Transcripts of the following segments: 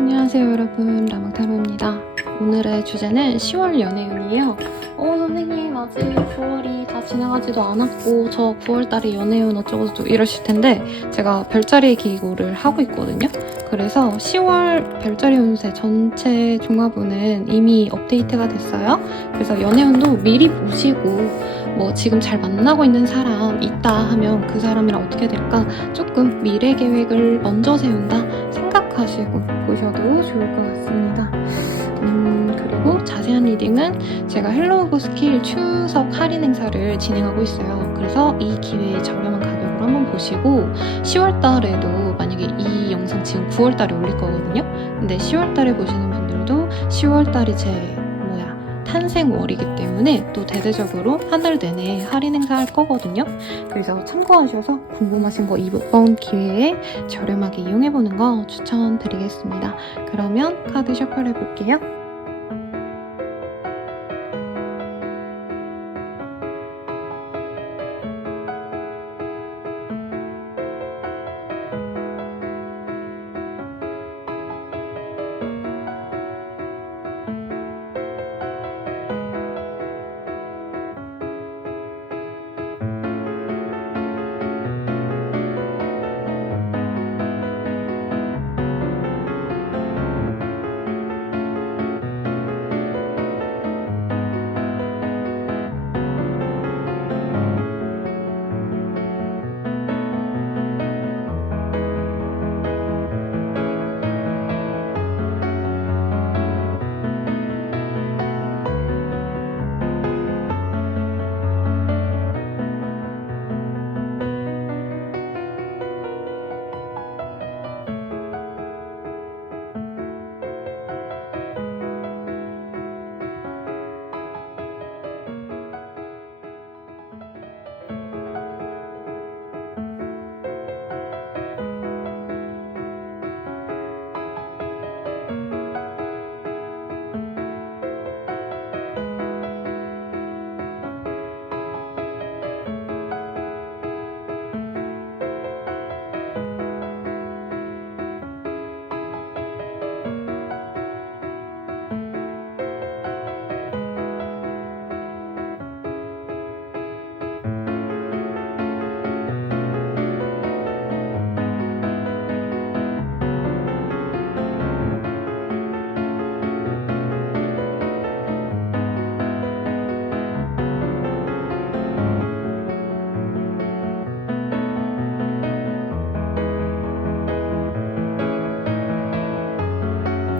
안녕하세요 여러분, 라망타로입니다. 오늘의 주제는 10월 연애운이에요. 선생님 아직 9월이 다 지나가지도 않았고 저 9월달에 연애운 어쩌고저쩌고 이러실 텐데 제가 별자리 기고를 하고 있거든요. 그래서 10월 별자리 운세 전체 종합운은 이미 업데이트가 됐어요. 그래서 연애운도 미리 보시고 뭐 지금 잘 만나고 있는 사람 있다 하면 그 사람이랑 어떻게 될까 조금 미래 계획을 먼저 세운다 생각하시고 보셔도 좋을 것 같습니다. 그리고 자세한 리딩은 제가 헬로우고 스킬 추석 할인 행사를 진행하고 있어요. 그래서 이 기회에 저렴한 가격으로 한번 보시고 10월 달에도 만약에 이 영상 지금 9월 달에 올릴 거거든요. 근데 10월 달에 보시는 분들도 10월 달이 제 탄생월이기 때문에 또 대대적으로 한 달 내내 할인 행사할 거거든요. 그래서 참고하셔서 궁금하신 거 이번 기회에 저렴하게 이용해보는 거 추천드리겠습니다. 그러면 카드 셔플 해볼게요.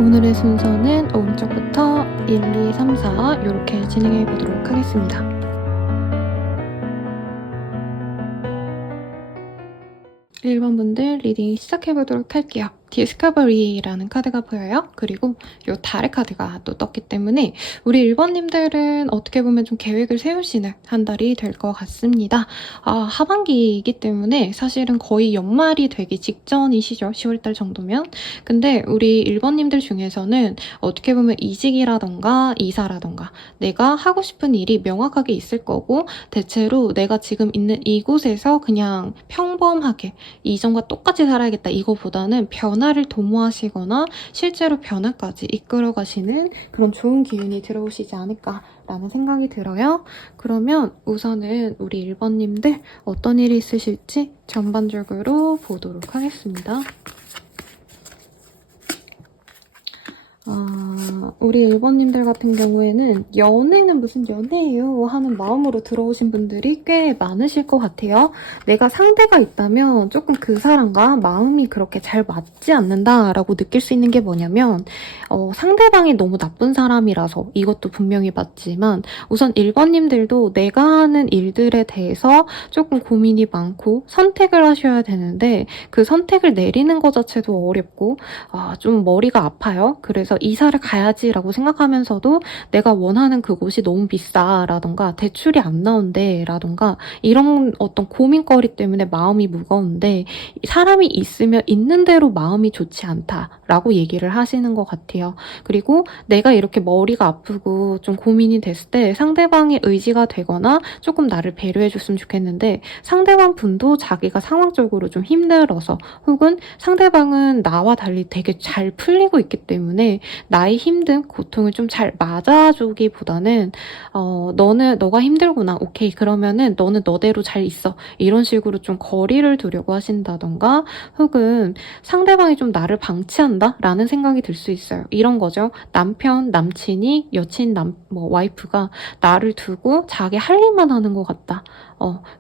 오늘의 순서는 오른쪽부터 1, 2, 3, 4 이렇게 진행해 보도록 하겠습니다. 1번 분들 리딩 시작해 보도록 할게요. 디스커버리라는 카드가 보여요. 그리고 요 달의 카드가 또 떴기 때문에 우리 1번님들은 어떻게 보면 좀 계획을 세우시는 한 달이 될 것 같습니다. 하반기이기 때문에 사실은 거의 연말이 되기 직전이시죠. 10월달 정도면. 근데 우리 1번님들 중에서는 어떻게 보면 이직이라던가 이사라던가 내가 하고 싶은 일이 명확하게 있을 거고 대체로 내가 지금 있는 이곳에서 그냥 평범하게 이전과 똑같이 살아야겠다 이거보다는 변화를 도모하시거나 실제로 변화까지 이끌어 가시는 그런 좋은 기운이 들어오시지 않을까라는 생각이 들어요. 그러면 우선은 우리 1번님들 어떤 일이 있으실지 전반적으로 보도록 하겠습니다. 우리 1번님들 같은 경우에는 연애는 무슨 연애예요 하는 마음으로 들어오신 분들이 꽤 많으실 것 같아요. 내가 상대가 있다면 조금 그 사람과 마음이 그렇게 잘 맞지 않는다라고 느낄 수 있는 게 뭐냐면 상대방이 너무 나쁜 사람이라서 이것도 분명히 맞지만 우선 1번님들도 내가 하는 일들에 대해서 조금 고민이 많고 선택을 하셔야 되는데 그 선택을 내리는 것 자체도 어렵고 좀 머리가 아파요. 그래서 이사를 가야지 가야지라고 생각하면서도 내가 원하는 그곳이 너무 비싸라던가 대출이 안 나온대라던가 이런 어떤 고민거리 때문에 마음이 무거운데 사람이 있으면 있는 대로 마음이 좋지 않다라고 얘기를 하시는 것 같아요. 그리고 내가 이렇게 머리가 아프고 좀 고민이 됐을 때 상대방의 의지가 되거나 조금 나를 배려해줬으면 좋겠는데 상대방 분도 자기가 상황적으로 좀 힘들어서 혹은 상대방은 나와 달리 되게 잘 풀리고 있기 때문에 나의 힘든 고통을 좀 잘 맞아주기보다는 너가 힘들구나. 오케이. 그러면은 너는 너대로 잘 있어. 이런 식으로 좀 거리를 두려고 하신다던가 혹은 상대방이 좀 나를 방치한다? 라는 생각이 들 수 있어요. 이런 거죠. 남편, 남친이, 여친, 와이프가 나를 두고 자기 할 일만 하는 것 같다.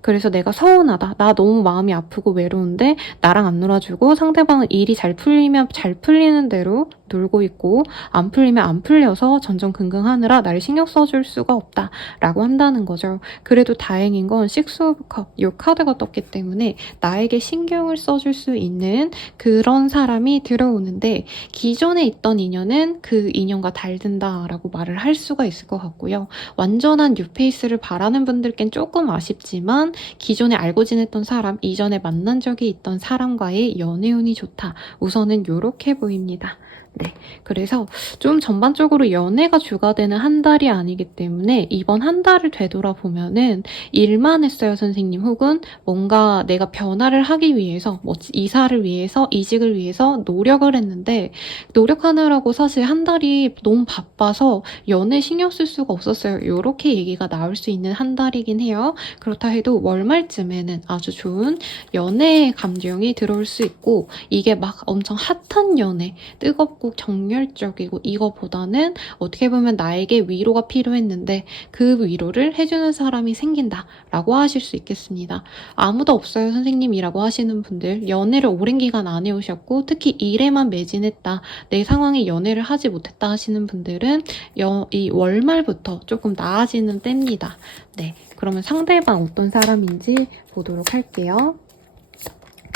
그래서 내가 서운하다. 나 너무 마음이 아프고 외로운데 나랑 안 놀아주고 상대방은 일이 잘 풀리면 잘 풀리는 대로 놀고 있고 안 풀리면 안 풀려서 전전긍긍하느라 나를 신경 써줄 수가 없다 라고 한다는 거죠. 그래도 다행인 건 식스 오브 컵 이 카드가 떴기 때문에 나에게 신경을 써줄 수 있는 그런 사람이 들어오는데 기존에 있던 인연은 그 인연과 달든다 라고 말을 할 수가 있을 것 같고요. 완전한 뉴페이스를 바라는 분들께는 조금 아쉽지만 기존에 알고 지냈던 사람, 이전에 만난 적이 있던 사람과의 연애운이 좋다. 우선은 이렇게 보입니다. 네, 그래서 좀 전반적으로 연애가 주가 되는 한 달이 아니기 때문에 이번 한 달을 되돌아보면은 일만 했어요, 선생님. 혹은 뭔가 내가 변화를 하기 위해서, 이사를 위해서, 이직을 위해서 노력을 했는데 노력하느라고 사실 한 달이 너무 바빠서 연애 신경 쓸 수가 없었어요. 이렇게 얘기가 나올 수 있는 한 달이긴 해요. 그렇다 해도 월말쯤에는 아주 좋은 연애의 감정이 들어올 수 있고 이게 막 엄청 핫한 연애, 뜨겁고 정열적이고 이거보다는 어떻게 보면 나에게 위로가 필요했는데 그 위로를 해주는 사람이 생긴다라고 하실 수 있겠습니다. 아무도 없어요 선생님이라고 하시는 분들, 연애를 오랜 기간 안 해오셨고 특히 일에만 매진했다, 내 상황에 연애를 하지 못했다 하시는 분들은 이 월말부터 조금 나아지는 때입니다. 네, 그러면 상대방 어떤 사람인지 보도록 할게요.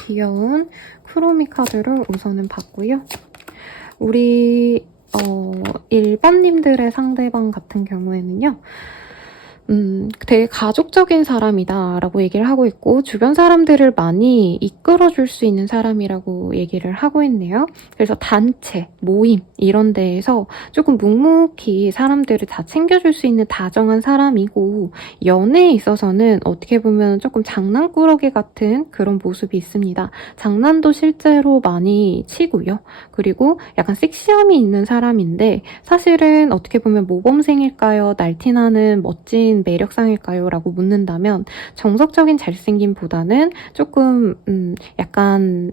귀여운 크로미 카드를 우선은 봤고요. 우리 일반님들의 상대방 같은 경우에는요. 되게 가족적인 사람이다 라고 얘기를 하고 있고 주변 사람들을 많이 이끌어줄 수 있는 사람이라고 얘기를 하고 있네요. 그래서 단체, 모임 이런 데에서 조금 묵묵히 사람들을 다 챙겨줄 수 있는 다정한 사람이고 연애에 있어서는 어떻게 보면 조금 장난꾸러기 같은 그런 모습이 있습니다. 장난도 실제로 많이 치고요. 그리고 약간 섹시함이 있는 사람인데 사실은 어떻게 보면 모범생일까요? 날티나는 멋진 매력상일까요? 라고 묻는다면 정석적인 잘생김보다는 조금 약간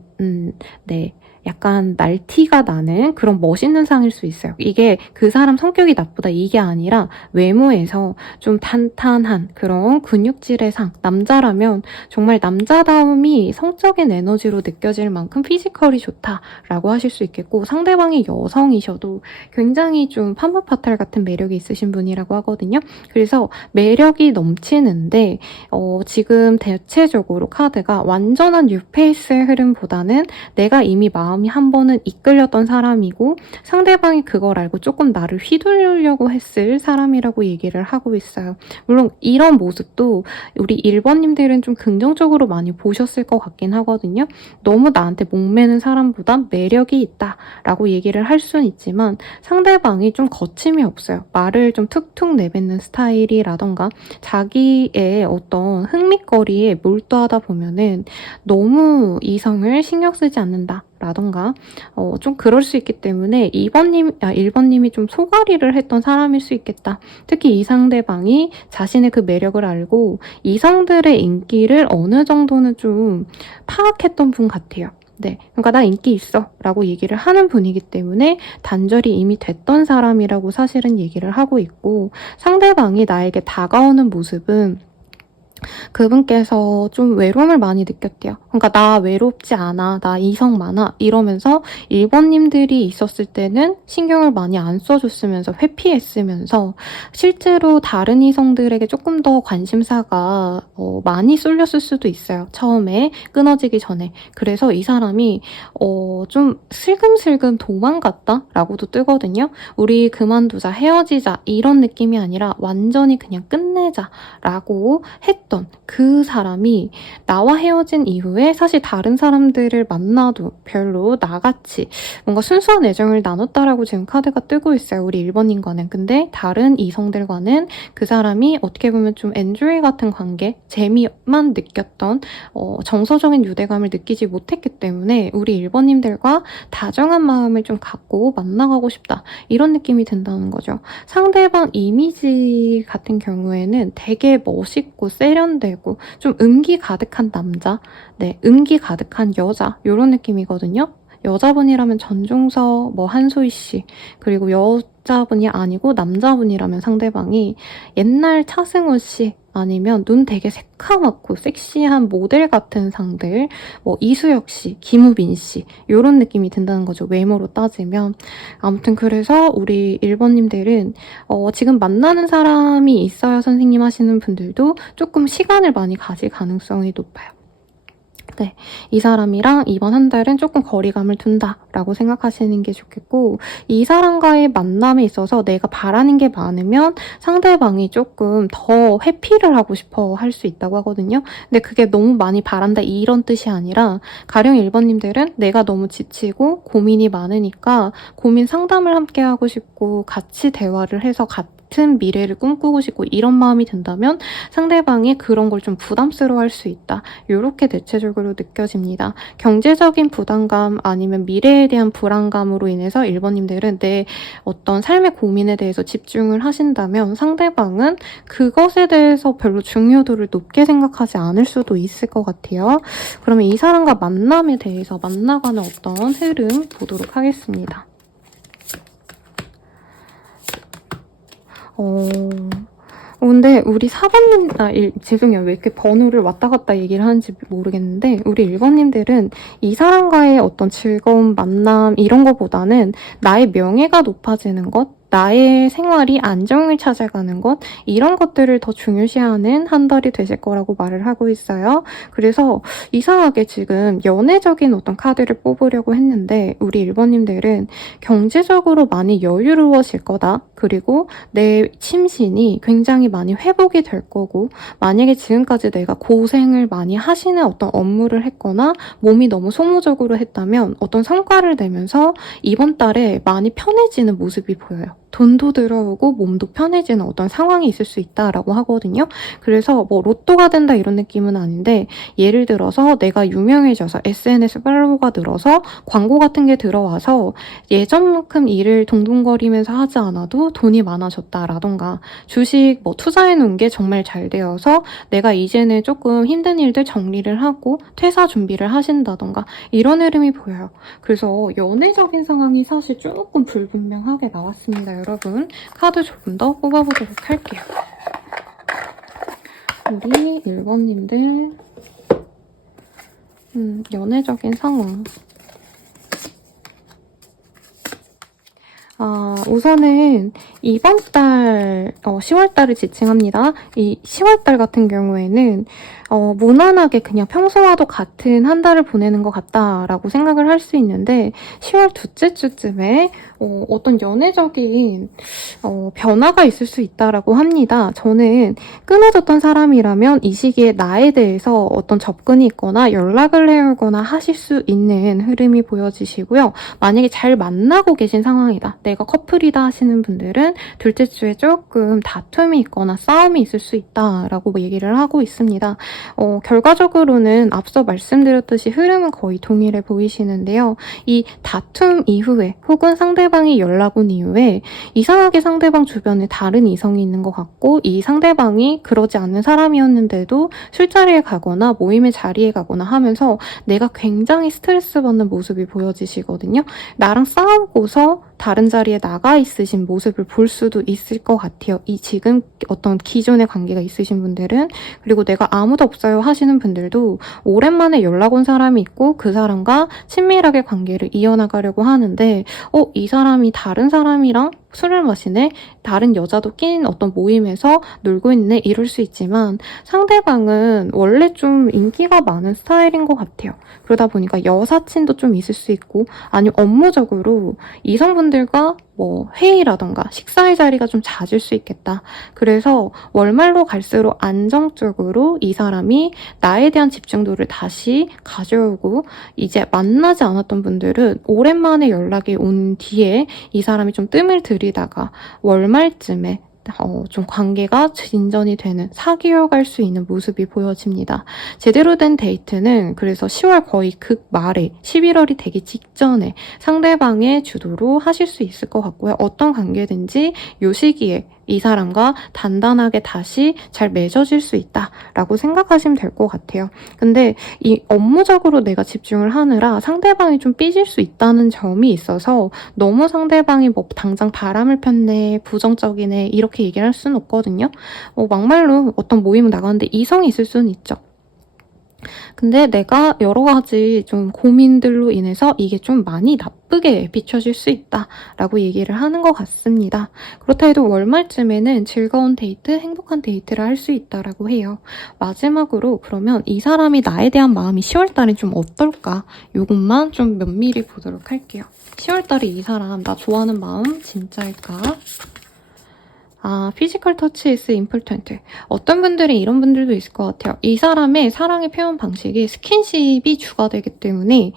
날티가 나는 그런 멋있는 상일 수 있어요. 이게 그 사람 성격이 나쁘다 이게 아니라 외모에서 좀 탄탄한 그런 근육질의 상, 남자라면 정말 남자다움이 성적인 에너지로 느껴질 만큼 피지컬이 좋다라고 하실 수 있겠고 상대방이 여성이셔도 굉장히 좀 파마파탈 같은 매력이 있으신 분이라고 하거든요. 그래서 매력이 넘치는데 지금 대체적으로 카드가 완전한 뉴페이스의 흐름보다는 내가 이미 마음이 한 번은 이끌렸던 사람이고 상대방이 그걸 알고 조금 나를 휘두르려고 했을 사람이라고 얘기를 하고 있어요. 물론 이런 모습도 우리 1번님들은 좀 긍정적으로 많이 보셨을 것 같긴 하거든요. 너무 나한테 목매는 사람보다 매력이 있다라고 얘기를 할 수는 있지만 상대방이 좀 거침이 없어요. 말을 좀 툭툭 내뱉는 스타일이라던가 자기의 어떤 흥미거리에 몰두하다 보면은 너무 이성을 신경 쓰지 않는다 라던가 좀 그럴 수 있기 때문에 1번님이 좀 소가리를 했던 사람일 수 있겠다. 특히 이 상대방이 자신의 그 매력을 알고 이성들의 인기를 어느 정도는 좀 파악했던 분 같아요. 네, 그러니까 나 인기 있어 라고 얘기를 하는 분이기 때문에 단절이 이미 됐던 사람이라고 사실은 얘기를 하고 있고 상대방이 나에게 다가오는 모습은 그분께서 좀 외로움을 많이 느꼈대요. 그러니까 나 외롭지 않아, 나 이성 많아 이러면서 일본님들이 있었을 때는 신경을 많이 안 써줬으면서 회피했으면서 실제로 다른 이성들에게 조금 더 관심사가 많이 쏠렸을 수도 있어요. 처음에 끊어지기 전에. 그래서 이 사람이 좀 슬금슬금 도망갔다? 라고도 뜨거든요. 우리 그만두자, 헤어지자 이런 느낌이 아니라 완전히 그냥 끝내자 라고 했던 그 사람이 나와 헤어진 이후에 사실 다른 사람들을 만나도 별로 나같이 뭔가 순수한 애정을 나눴다라고 지금 카드가 뜨고 있어요. 우리 1번님과는. 근데 다른 이성들과는 그 사람이 어떻게 보면 좀 엔조이 같은 관계, 재미만 느꼈던 정서적인 유대감을 느끼지 못했기 때문에 우리 1번님들과 다정한 마음을 좀 갖고 만나가고 싶다. 이런 느낌이 든다는 거죠. 상대방 이미지 같은 경우에는 되게 멋있고 세련되고 좀 음기 가득한 남자, 네, 음기 가득한 여자 이런 느낌이거든요. 여자분이라면 전종서, 한소희 씨, 그리고 여자분이 아니고 남자분이라면 상대방이 옛날 차승원 씨, 아니면 눈 되게 새카맣고 섹시한 모델 같은 상들, 이수혁 씨, 김우빈 씨 이런 느낌이 든다는 거죠. 외모로 따지면. 아무튼 그래서 우리 1번님들은 지금 만나는 사람이 있어야 선생님 하시는 분들도 조금 시간을 많이 가질 가능성이 높아요. 네, 이 사람이랑 이번 한 달은 조금 거리감을 둔다라고 생각하시는 게 좋겠고, 이 사람과의 만남에 있어서 내가 바라는 게 많으면 상대방이 조금 더 회피를 하고 싶어 할 수 있다고 하거든요. 근데 그게 너무 많이 바란다 이런 뜻이 아니라 가령 1번님들은 내가 너무 지치고 고민이 많으니까 고민 상담을 함께 하고 싶고 같이 대화를 해서 같은 미래를 꿈꾸고 싶고 이런 마음이 든다면 상대방이 그런 걸 좀 부담스러워할 수 있다. 이렇게 대체적으로 느껴집니다. 경제적인 부담감 아니면 미래에 대한 불안감으로 인해서 1번님들은 내 어떤 삶의 고민에 대해서 집중을 하신다면 상대방은 그것에 대해서 별로 중요도를 높게 생각하지 않을 수도 있을 것 같아요. 그러면 이 사람과 만남에 대해서 만나가는 어떤 흐름 보도록 하겠습니다. 근데 우리 4번님, 죄송해요. 왜 이렇게 번호를 왔다 갔다 얘기를 하는지 모르겠는데 우리 1번님들은 이 사람과의 어떤 즐거운 만남 이런 거보다는 나의 명예가 높아지는 것, 나의 생활이 안정을 찾아가는 것 이런 것들을 더 중요시하는 한 달이 되실 거라고 말을 하고 있어요. 그래서 이상하게 지금 연애적인 어떤 카드를 뽑으려고 했는데 우리 1번님들은 경제적으로 많이 여유로워질 거다. 그리고 내 심신이 굉장히 많이 회복이 될 거고 만약에 지금까지 내가 고생을 많이 하시는 어떤 업무를 했거나 몸이 너무 소모적으로 했다면 어떤 성과를 내면서 이번 달에 많이 편해지는 모습이 보여요. 돈도 들어오고 몸도 편해지는 어떤 상황이 있을 수 있다라고 하거든요. 그래서 로또가 된다 이런 느낌은 아닌데 예를 들어서 내가 유명해져서 SNS 팔로워가 늘어서 광고 같은 게 들어와서 예전만큼 일을 동동거리면서 하지 않아도 돈이 많아졌다라던가 주식 투자해 놓은 게 정말 잘 되어서 내가 이제는 조금 힘든 일들 정리를 하고 퇴사 준비를 하신다던가 이런 흐름이 보여요. 그래서 연애적인 상황이 사실 조금 불분명하게 나왔습니다. 여러분 카드 조금 더 뽑아보도록 할게요. 우리 1번님들 연애적인 상황 우선은 이번 달 10월달을 지칭합니다. 이 10월달 같은 경우에는 무난하게 그냥 평소와도 같은 한 달을 보내는 것 같다라고 생각을 할 수 있는데 10월 둘째 주쯤에 어떤 연애적인 변화가 있을 수 있다라고 합니다. 저는 끊어졌던 사람이라면 이 시기에 나에 대해서 어떤 접근이 있거나 연락을 해오거나 하실 수 있는 흐름이 보여지시고요. 만약에 잘 만나고 계신 상황이다. 내가 커플이다 하시는 분들은 둘째 주에 조금 다툼이 있거나 싸움이 있을 수 있다라고 얘기를 하고 있습니다. 결과적으로는 앞서 말씀드렸듯이 흐름은 거의 동일해 보이시는데요. 이 다툼 이후에 혹은 상대방이 연락 온 이후에 이상하게 상대방 주변에 다른 이성이 있는 것 같고 이 상대방이 그러지 않는 사람이었는데도 술자리에 가거나 모임의 자리에 가거나 하면서 내가 굉장히 스트레스 받는 모습이 보여지시거든요. 나랑 싸우고서 다른 자리에 나가 있으신 모습을 볼 수도 있을 것 같아요. 이 지금 어떤 기존의 관계가 있으신 분들은. 그리고 내가 아무도 없어요 하시는 분들도 오랜만에 연락 온 사람이 있고 그 사람과 친밀하게 관계를 이어나가려고 하는데 이 사람이 다른 사람이랑 술을 마시네? 다른 여자도 낀 어떤 모임에서 놀고 있네? 이럴 수 있지만 상대방은 원래 좀 인기가 많은 스타일인 것 같아요. 그러다 보니까 여사친도 좀 있을 수 있고 아니면 업무적으로 이성분들과 뭐 회의라던가 식사의 자리가 좀 잦을 수 있겠다. 그래서 월말로 갈수록 안정적으로 이 사람이 나에 대한 집중도를 다시 가져오고 이제 만나지 않았던 분들은 오랜만에 연락이 온 뒤에 이 사람이 좀 뜸을 들이다가 월말쯤에 좀 관계가 진전이 되는 사귀어 갈 수 있는 모습이 보여집니다. 제대로 된 데이트는 그래서 10월 거의 극말에 11월이 되기 직전에 상대방의 주도로 하실 수 있을 것 같고요. 어떤 관계든지 이 시기에 이 사람과 단단하게 다시 잘 맺어질 수 있다라고 생각하시면 될 것 같아요. 근데 이 업무적으로 내가 집중을 하느라 상대방이 좀 삐질 수 있다는 점이 있어서 너무 상대방이 뭐 당장 바람을 폈네, 부정적이네 이렇게 얘기를 할 수는 없거든요. 막말로 어떤 모임을 나가는데 이성이 있을 수는 있죠. 근데 내가 여러 가지 좀 고민들로 인해서 이게 좀 많이 나쁘게 비춰질 수 있다라고 얘기를 하는 것 같습니다. 그렇다 해도 월말쯤에는 즐거운 데이트, 행복한 데이트를 할 수 있다라고 해요. 마지막으로 그러면 이 사람이 나에 대한 마음이 10월달에 좀 어떨까? 요것만 좀 면밀히 보도록 할게요. 10월달에 이 사람 나 좋아하는 마음 진짜일까? 피지컬 터치 is important. 어떤 분들이 이런 분들도 있을 것 같아요. 이 사람의 사랑의 표현 방식이 스킨십이 주가 되기 때문에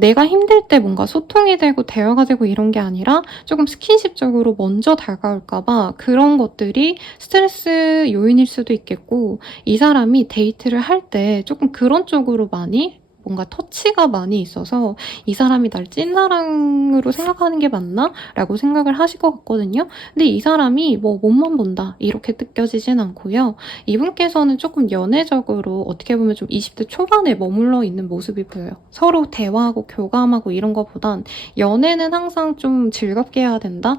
내가 힘들 때 뭔가 소통이 되고 대화가 되고 이런 게 아니라 조금 스킨십적으로 먼저 다가올까 봐 그런 것들이 스트레스 요인일 수도 있겠고 이 사람이 데이트를 할 때 조금 그런 쪽으로 많이 뭔가 터치가 많이 있어서 이 사람이 날 찐사랑으로 생각하는 게 맞나? 라고 생각을 하실 것 같거든요. 근데 이 사람이 뭐 몸만 본다 이렇게 느껴지진 않고요. 이분께서는 조금 연애적으로 어떻게 보면 좀 20대 초반에 머물러 있는 모습이 보여요. 서로 대화하고 교감하고 이런 것보단 연애는 항상 좀 즐겁게 해야 된다?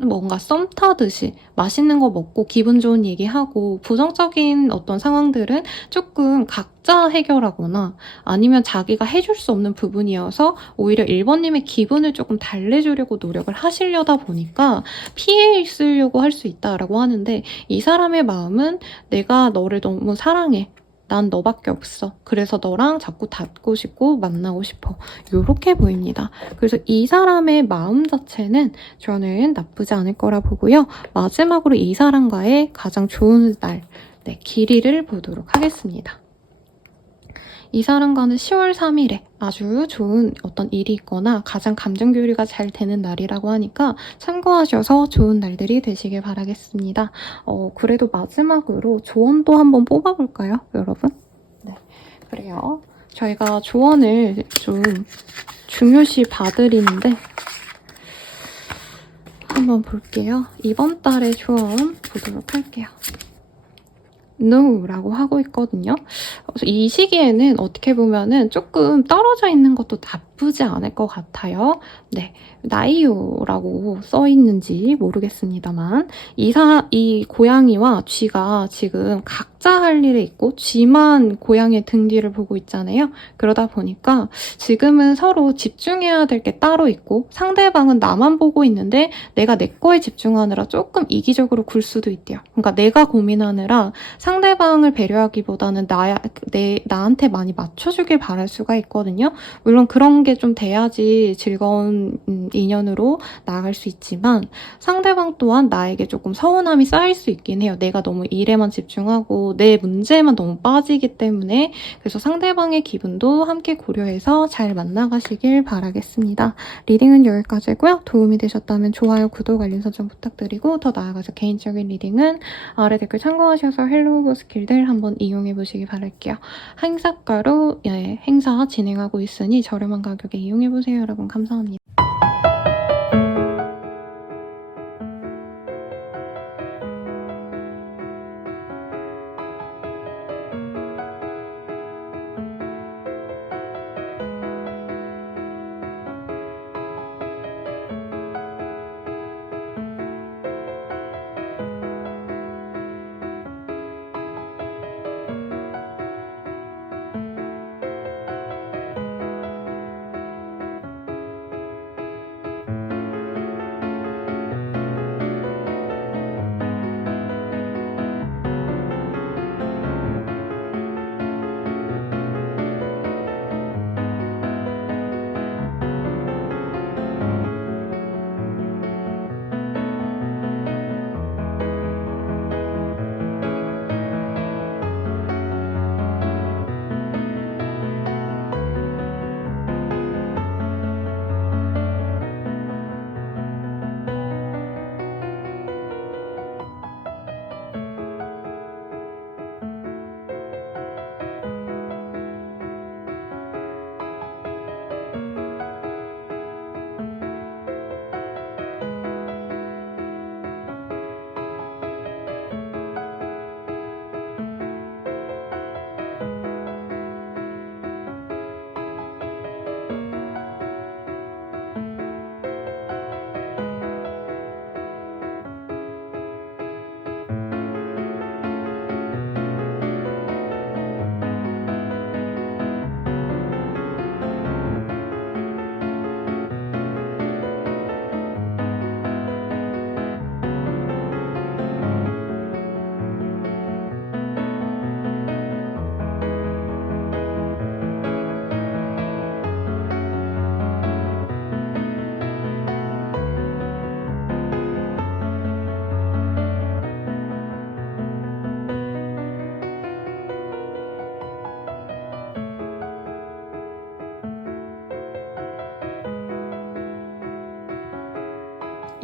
뭔가 썸 타듯이 맛있는 거 먹고 기분 좋은 얘기하고 부정적인 어떤 상황들은 조금 각자 해결하거나 아니면 자기가 해줄 수 없는 부분이어서 오히려 1번님의 기분을 조금 달래주려고 노력을 하시려다 보니까 피해 있으려고 할 수 있다라고 하는데 이 사람의 마음은 내가 너를 너무 사랑해. 난 너밖에 없어. 그래서 너랑 자꾸 닿고 싶고 만나고 싶어. 요렇게 보입니다. 그래서 이 사람의 마음 자체는 저는 나쁘지 않을 거라 보고요. 마지막으로 이 사람과의 가장 좋은 날, 길이를 보도록 하겠습니다. 이 사람과는 10월 3일에 아주 좋은 어떤 일이 있거나 가장 감정 교류가 잘 되는 날이라고 하니까 참고하셔서 좋은 날들이 되시길 바라겠습니다. 그래도 마지막으로 조언도 한번 뽑아볼까요, 여러분? 네, 그래요. 저희가 조언을 좀 중요시 봐드리는데 한번 볼게요. 이번 달의 조언 보도록 할게요. NO라고 하고 있거든요. 그래서 이 시기에는 어떻게 보면은 조금 떨어져 있는 것도 나쁘지 않을 것 같아요. 네, 나이요라고 써 있는지 모르겠습니다만 이 고양이와 쥐가 지금 각자 할 일에 있고 쥐만 고양이의 등 뒤를 보고 있잖아요. 그러다 보니까 지금은 서로 집중해야 될 게 따로 있고 상대방은 나만 보고 있는데 내가 내 거에 집중하느라 조금 이기적으로 굴 수도 있대요. 그러니까 내가 고민하느라 상대방을 배려하기보다는 나한테 많이 맞춰주길 바랄 수가 있거든요. 물론 그런 게 좀 돼야지 즐거운 인연으로 나아갈 수 있지만 상대방 또한 나에게 조금 서운함이 쌓일 수 있긴 해요. 내가 너무 일에만 집중하고 내 문제에만 너무 빠지기 때문에 그래서 상대방의 기분도 함께 고려해서 잘 만나가시길 바라겠습니다. 리딩은 여기까지고요. 도움이 되셨다면 좋아요, 구독, 알림 설정 부탁드리고 더 나아가서 개인적인 리딩은 아래 댓글 참고하셔서 헬로우 스킬들 한번 이용해보시기 바랄게요. 행사가로 행사 진행하고 있으니 저렴한 가격에 이용해보세요. 여러분 감사합니다.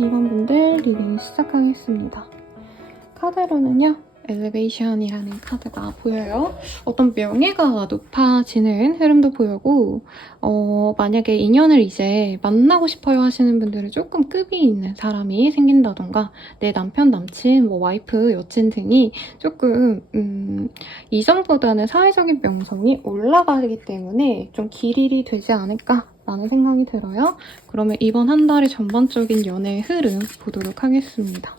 2번 분들 리딩 시작하겠습니다. 카드로는요, 엘리베이션이라는 카드가 보여요. 어떤 명예가 높아지는 흐름도 보이고, 만약에 인연을 이제 만나고 싶어요 하시는 분들은 조금 급이 있는 사람이 생긴다던가, 내 남편, 남친, 뭐 와이프, 여친 등이 조금 이전보다는 사회적인 명성이 올라가기 때문에 좀 길일이 되지 않을까 라는 생각이 들어요. 그러면 이번 한 달의 전반적인 연애의 흐름 보도록 하겠습니다.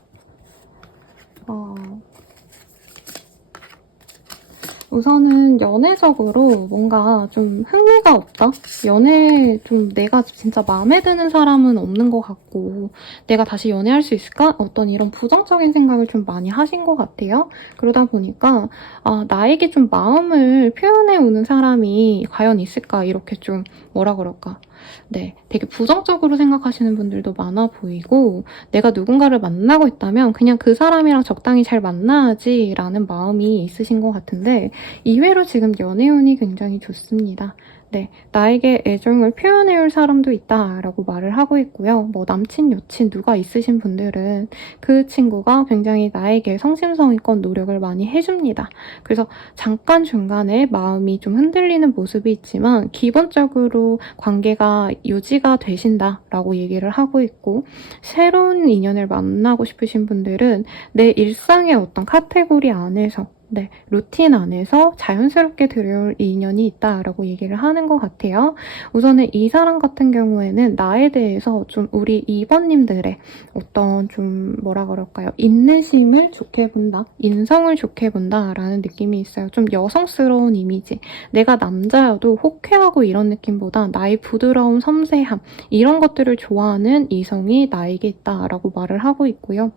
우선은 연애적으로 뭔가 좀 흥미가 없다? 연애 좀 내가 진짜 마음에 드는 사람은 없는 것 같고 내가 다시 연애할 수 있을까? 어떤 이런 부정적인 생각을 좀 많이 하신 것 같아요. 그러다 보니까 나에게 좀 마음을 표현해 오는 사람이 과연 있을까? 이렇게 좀 뭐라 그럴까? 네, 되게 부정적으로 생각하시는 분들도 많아 보이고 내가 누군가를 만나고 있다면 그냥 그 사람이랑 적당히 잘 만나야지 라는 마음이 있으신 것 같은데 이외로 지금 연애운이 굉장히 좋습니다. 네, 나에게 애정을 표현해올 사람도 있다라고 말을 하고 있고요. 뭐 남친, 여친 누가 있으신 분들은 그 친구가 굉장히 나에게 성심성의껏 노력을 많이 해줍니다. 그래서 잠깐 중간에 마음이 좀 흔들리는 모습이 있지만 기본적으로 관계가 유지가 되신다라고 얘기를 하고 있고 새로운 인연을 만나고 싶으신 분들은 내 일상의 어떤 카테고리 안에서 네, 루틴 안에서 자연스럽게 들여올 인연이 있다라고 얘기를 하는 것 같아요. 우선은 이 사람 같은 경우에는 나에 대해서 좀 우리 2번님들의 어떤 좀 뭐라 그럴까요? 인내심을 좋게 본다, 인성을 좋게 본다라는 느낌이 있어요. 좀 여성스러운 이미지. 내가 남자여도 호쾌하고 이런 느낌보다 나의 부드러운 섬세함 이런 것들을 좋아하는 이성이 나에게 있다라고 말을 하고 있고요.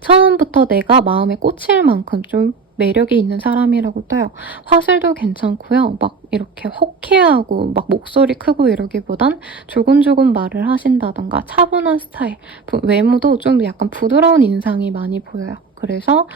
처음부터 내가 마음에 꽂힐 만큼 좀 매력이 있는 사람이라고 떠요. 화술도 괜찮고요. 막 이렇게 호쾌하고 막 목소리 크고 이러기보단 조곤조곤 말을 하신다던가 차분한 스타일, 외모도 좀 약간 부드러운 인상이 많이 보여요. 그래서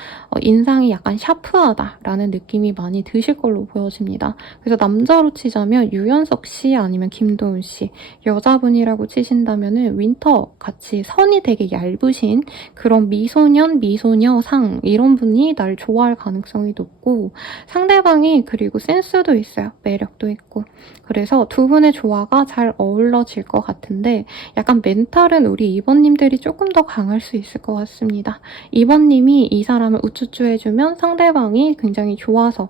인상이 약간 샤프하다라는 느낌이 많이 드실 걸로 보여집니다. 그래서 남자로 치자면 유연석 씨 아니면 김도훈 씨, 여자분이라고 치신다면은 윈터 같이 선이 되게 얇으신 그런 미소년, 미소녀상 이런 분이 날 좋아할 가능성이 높고 상대방이 그리고 센스도 있어요. 매력도 있고. 그래서 두 분의 조화가 잘 어우러질 것 같은데 약간 멘탈은 우리 2번님들이 조금 더 강할 수 있을 것 같습니다. 2번님이 이 사람을 우쭈쭈 해주면 상대방이 굉장히 좋아서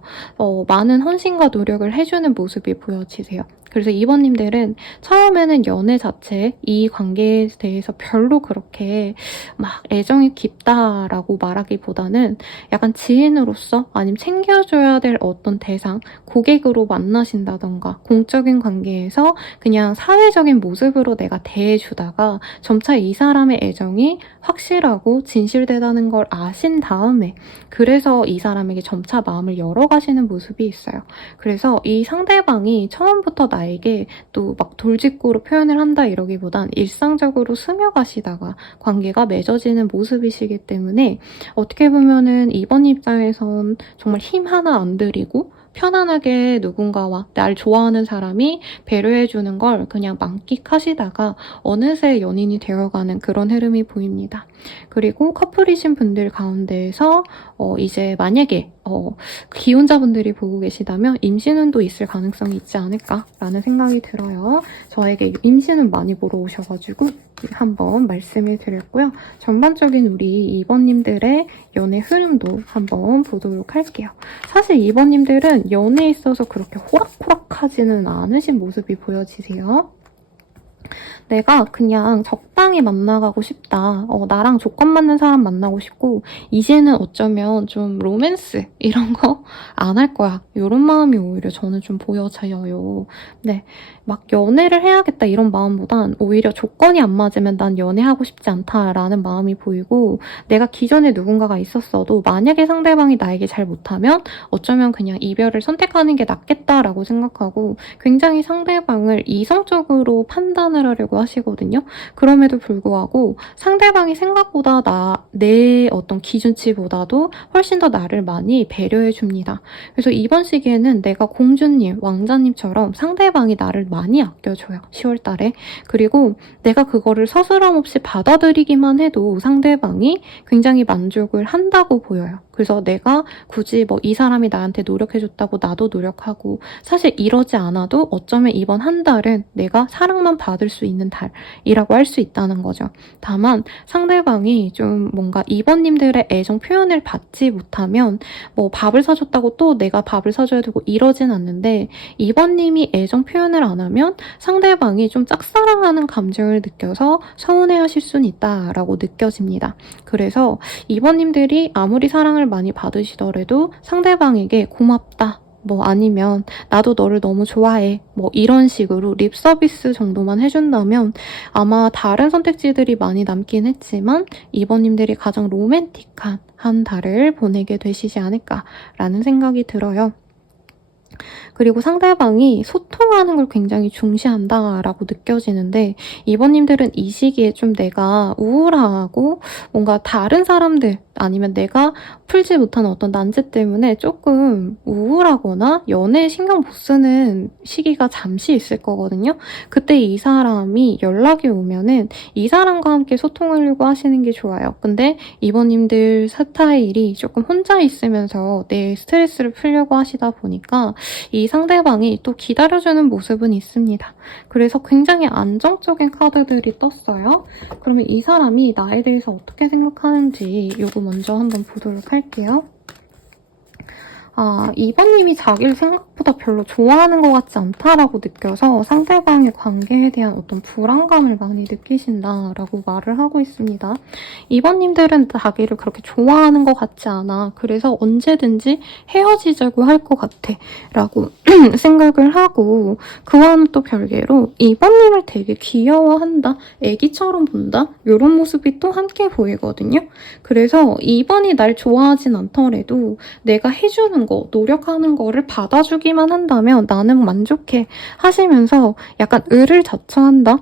많은 헌신과 노력을 해주는 모습이 보여지세요. 그래서 2번님들은 처음에는 연애 자체, 이 관계에 대해서 별로 그렇게 막 애정이 깊다라고 말하기보다는 약간 지인으로서 아니면 챙겨줘야 될 어떤 대상, 고객으로 만나신다던가 공적인 관계에서 그냥 사회적인 모습으로 내가 대해주다가 점차 이 사람의 애정이 확실하고 진실되다는 걸 아신 다음에 그래서 이 사람에게 점차 마음을 열어가시는 모습이 있어요. 그래서 이 상대방이 처음부터 나에게 또 막 돌직구로 표현을 한다 이러기보단 일상적으로 스며가시다가 관계가 맺어지는 모습이시기 때문에 어떻게 보면은 이번 입장에선 정말 힘 하나 안 들이고 편안하게 누군가와 날 좋아하는 사람이 배려해주는 걸 그냥 만끽하시다가 어느새 연인이 되어가는 그런 흐름이 보입니다. 그리고 커플이신 분들 가운데에서 이제 만약에 기혼자분들이 보고 계시다면 임신운도 있을 가능성이 있지 않을까라는 생각이 들어요. 저에게 임신은 많이 보러 오셔가지고 한번 말씀을 드렸고요. 전반적인 우리 2번님들의 연애 흐름도 한번 보도록 할게요. 사실 2번님들은 연애에 있어서 그렇게 호락호락하지는 않으신 모습이 보여지세요. 내가 그냥 적당히 만나가고 싶다. 나랑 조건 맞는 사람 만나고 싶고 이제는 어쩌면 좀 로맨스 이런 거 안 할 거야. 이런 마음이 오히려 저는 좀 보여져요. 네, 막 연애를 해야겠다 이런 마음보단 오히려 조건이 안 맞으면 난 연애하고 싶지 않다라는 마음이 보이고 내가 기존에 누군가가 있었어도 만약에 상대방이 나에게 잘 못하면 어쩌면 그냥 이별을 선택하는 게 낫겠다라고 생각하고 굉장히 상대방을 이성적으로 판단을 표현을 하려고 하시거든요. 그럼에도 불구하고 상대방이 생각보다 내 어떤 기준치보다도 훨씬 더 나를 많이 배려해 줍니다. 그래서 이번 시기에는 내가 공주님, 왕자님처럼 상대방이 나를 많이 아껴줘요. 10월 달에. 그리고 내가 그거를 서스럼 없이 받아들이기만 해도 상대방이 굉장히 만족을 한다고 보여요. 그래서 내가 굳이 뭐 이 사람이 나한테 노력해줬다고 나도 노력하고, 사실 이러지 않아도 어쩌면 이번 한 달은 내가 사랑만 받을 수 있는 달이라고 할 수 있다는 거죠. 다만 상대방이 좀 뭔가 이번님들의 애정 표현을 받지 못하면 뭐 밥을 사줬다고 또 내가 밥을 사줘야 되고 이러진 않는데, 이번님이 애정 표현을 안 하면 상대방이 좀 짝사랑하는 감정을 느껴서 서운해하실 수는 있다라고 느껴집니다. 그래서 이번님들이 아무리 사랑을 많이 받으시더라도 상대방에게 고맙다, 뭐 아니면 나도 너를 너무 좋아해, 뭐 이런 식으로 립 서비스 정도만 해준다면 아마 다른 선택지들이 많이 남긴 했지만 이번님들이 가장 로맨틱한 한 달을 보내게 되시지 않을까라는 생각이 들어요. 그리고 상대방이 소통하는 걸 굉장히 중시한다라고 느껴지는데, 이번님들은 이 시기에 좀 내가 우울하고 뭔가 다른 사람들 아니면 내가 풀지 못하는 어떤 난제 때문에 조금 우울하거나 연애에 신경 못 쓰는 시기가 잠시 있을 거거든요. 그때 이 사람이 연락이 오면은 이 사람과 함께 소통하려고 하시는 게 좋아요. 근데 이번님들 스타일이 조금 혼자 있으면서 내 스트레스를 풀려고 하시다 보니까 이 상대방이 또 기다려주는 모습은 있습니다. 그래서 굉장히 안정적인 카드들이 떴어요. 그러면 이 사람이 나에 대해서 어떻게 생각하는지 요거 먼저 한번 보도록 할게요. 이번님이 자기를 생각보다 별로 좋아하는 것 같지 않다라고 느껴서 상대방의 관계에 대한 어떤 불안감을 많이 느끼신다라고 말을 하고 있습니다. 이번님들은 자기를 그렇게 좋아하는 것 같지 않아. 그래서 언제든지 헤어지자고 할 것 같아 라고 생각을 하고, 그와는 또 별개로 이번님을 되게 귀여워한다, 애기처럼 본다, 이런 모습이 또 함께 보이거든요. 그래서 이번이 날 좋아하진 않더라도 내가 해주는 거, 노력하는 거를 받아주기만 한다면 나는 만족해 하시면서 약간 을을 자처한다?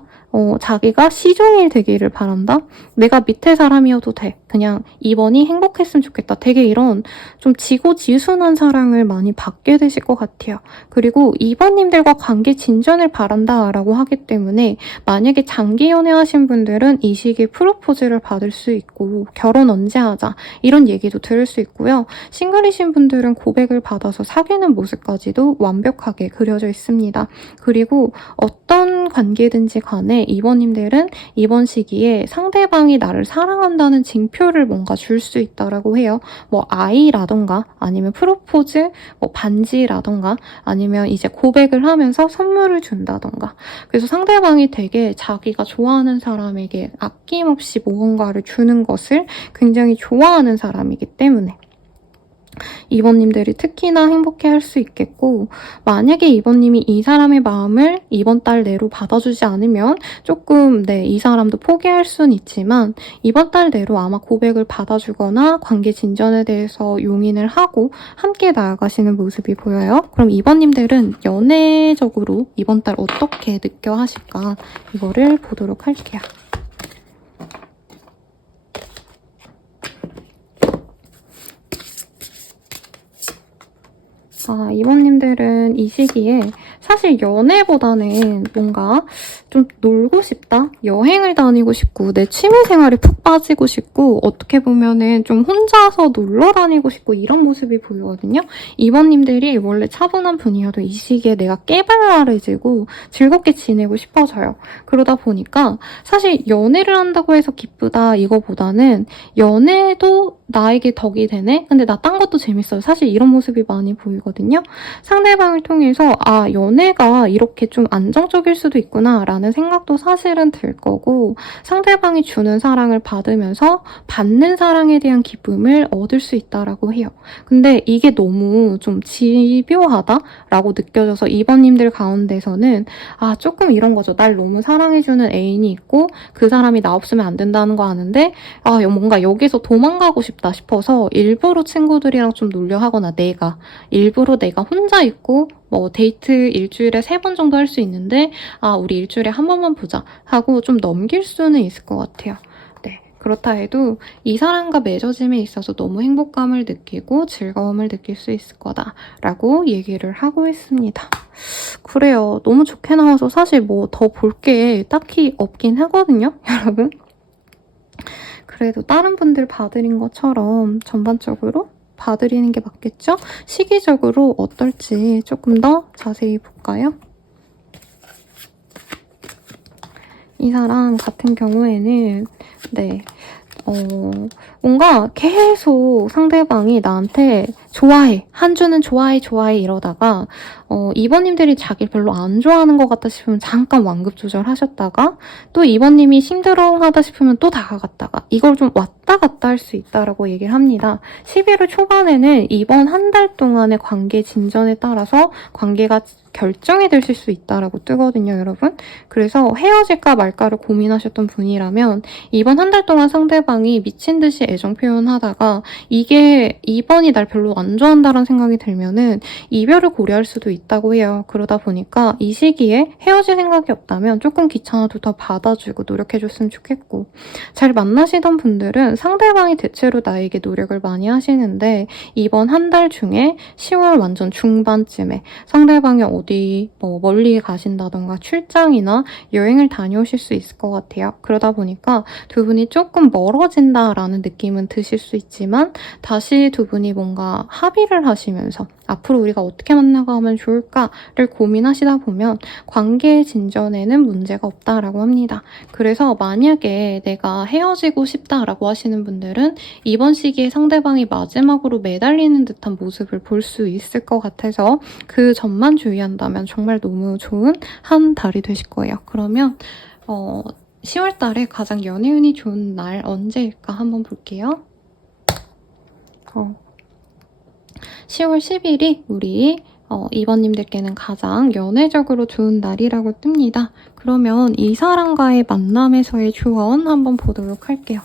자기가 시종일 되기를 바란다? 내가 밑에 사람이어도 돼. 그냥 이번이 행복했으면 좋겠다. 되게 이런 좀 지고지순한 사랑을 많이 받게 되실 것 같아요. 그리고 이번님들과 관계 진전을 바란다라고 하기 때문에 만약에 장기 연애하신 분들은 이 시기에 프로포즈를 받을 수 있고, 결혼 언제 하자 이런 얘기도 들을 수 있고요. 싱글이신 분들은 고백을 받아서 사귀는 모습까지도 완벽하게 그려져 있습니다. 그리고 어떤 관계든지 간에 이번님들은 이번 시기에 상대방이 나를 사랑한다는 징표를 뭔가 줄 수 있다라고 해요. 뭐 아이라던가 아니면 프로포즈, 뭐 반지라던가 아니면 이제 고백을 하면서 선물을 준다던가. 그래서 상대방이 되게 자기가 좋아하는 사람에게 아낌없이 무언가를 주는 것을 굉장히 좋아하는 사람이기 때문에 이번님들이 특히나 행복해할 수 있겠고, 만약에 이번님이 이 사람의 마음을 이번 달 내로 받아주지 않으면 조금 이 사람도 포기할 수는 있지만 이번 달 내로 아마 고백을 받아주거나 관계 진전에 대해서 용인을 하고 함께 나아가시는 모습이 보여요. 그럼 이번님들은 연애적으로 이번 달 어떻게 느껴 하실까, 이거를 보도록 할게요. 이번님들은 이 시기에 사실 연애보다는 뭔가 좀 놀고 싶다? 여행을 다니고 싶고, 내 취미생활에 푹 빠지고 싶고, 어떻게 보면은 좀 혼자서 놀러 다니고 싶고 이런 모습이 보이거든요. 이번님들이 원래 차분한 분이어도 이 시기에 내가 깨발랄해지고 즐겁게 지내고 싶어져요. 그러다 보니까 사실 연애를 한다고 해서 기쁘다 이거보다는 연애도 나에게 덕이 되네? 근데 나 딴 것도 재밌어요. 사실 이런 모습이 많이 보이거든요. 상대방을 통해서 연애가 이렇게 좀 안정적일 수도 있구나 라는 생각도 사실은 들 거고, 상대방이 주는 사랑을 받으면서 받는 사랑에 대한 기쁨을 얻을 수 있다라고 해요. 근데 이게 너무 좀 집요하다라고 느껴져서 이번님들 가운데서는 조금 이런 거죠. 날 너무 사랑해주는 애인이 있고 그 사람이 나 없으면 안 된다는 거 아는데 뭔가 여기서 도망가고 싶다. 싶다 싶어서 일부러 친구들이랑 좀 놀려 하거나 일부러 내가 혼자 있고 뭐 데이트 일주일에 3번 정도 할 수 있는데 우리 일주일에 한 번만 보자 하고 좀 넘길 수는 있을 것 같아요. 네, 그렇다 해도 이 사람과 맺어짐에 있어서 너무 행복감을 느끼고 즐거움을 느낄 수 있을 거다라고 얘기를 하고 있습니다. 그래요. 너무 좋게 나와서 사실 뭐 더 볼 게 딱히 없긴 하거든요, 여러분. 그래도 다른 분들 봐드린 것처럼 전반적으로 봐드리는 게 맞겠죠? 시기적으로 어떨지 조금 더 자세히 볼까요? 이 사람 같은 경우에는 뭔가 계속 상대방이 나한테 좋아해, 한 주는 좋아해 이러다가 2번님들이 자기를 별로 안 좋아하는 것 같다 싶으면 잠깐 완급 조절하셨다가 또 2번님이 심드렁하다 싶으면 또 다가갔다가 이걸 좀 왔다 갔다 할 수 있다라고 얘기를 합니다. 11월 초반에는 이번 한 달 동안의 관계 진전에 따라서 관계가 결정이 되실 수 있다라고 뜨거든요, 여러분. 그래서 헤어질까 말까를 고민하셨던 분이라면 이번 한 달 동안 상대방이 미친 듯이 애정 표현하다가 이게 이번이 날 별로 안 좋아한다는 생각이 들면은 이별을 고려할 수도 있다고 해요. 그러다 보니까 이 시기에 헤어질 생각이 없다면 조금 귀찮아도 더 받아주고 노력해줬으면 좋겠고, 잘 만나시던 분들은 상대방이 대체로 나에게 노력을 많이 하시는데 이번 한 달 중에 10월 완전 중반쯤에 상대방이 어디 멀리 가신다던가 출장이나 여행을 다녀오실 수 있을 것 같아요. 그러다 보니까 두 분이 조금 멀어진다라는 느낌은 드실 수 있지만 다시 두 분이 뭔가 합의를 하시면서 앞으로 우리가 어떻게 만나가면 좋을까를 고민하시다 보면 관계 진전에는 문제가 없다라고 합니다. 그래서 만약에 내가 헤어지고 싶다라고 하시는 분들은 이번 시기에 상대방이 마지막으로 매달리는 듯한 모습을 볼 수 있을 것 같아서 그 점만 주의한다면 정말 너무 좋은 한 달이 되실 거예요. 그러면 10월 달에 가장 연애운이 좋은 날 언제일까 한번 볼게요. 10월 10일이 우리 2번님들께는 가장 연애적으로 좋은 날이라고 뜹니다. 그러면 이 사람과의 만남에서의 조언 한번 보도록 할게요.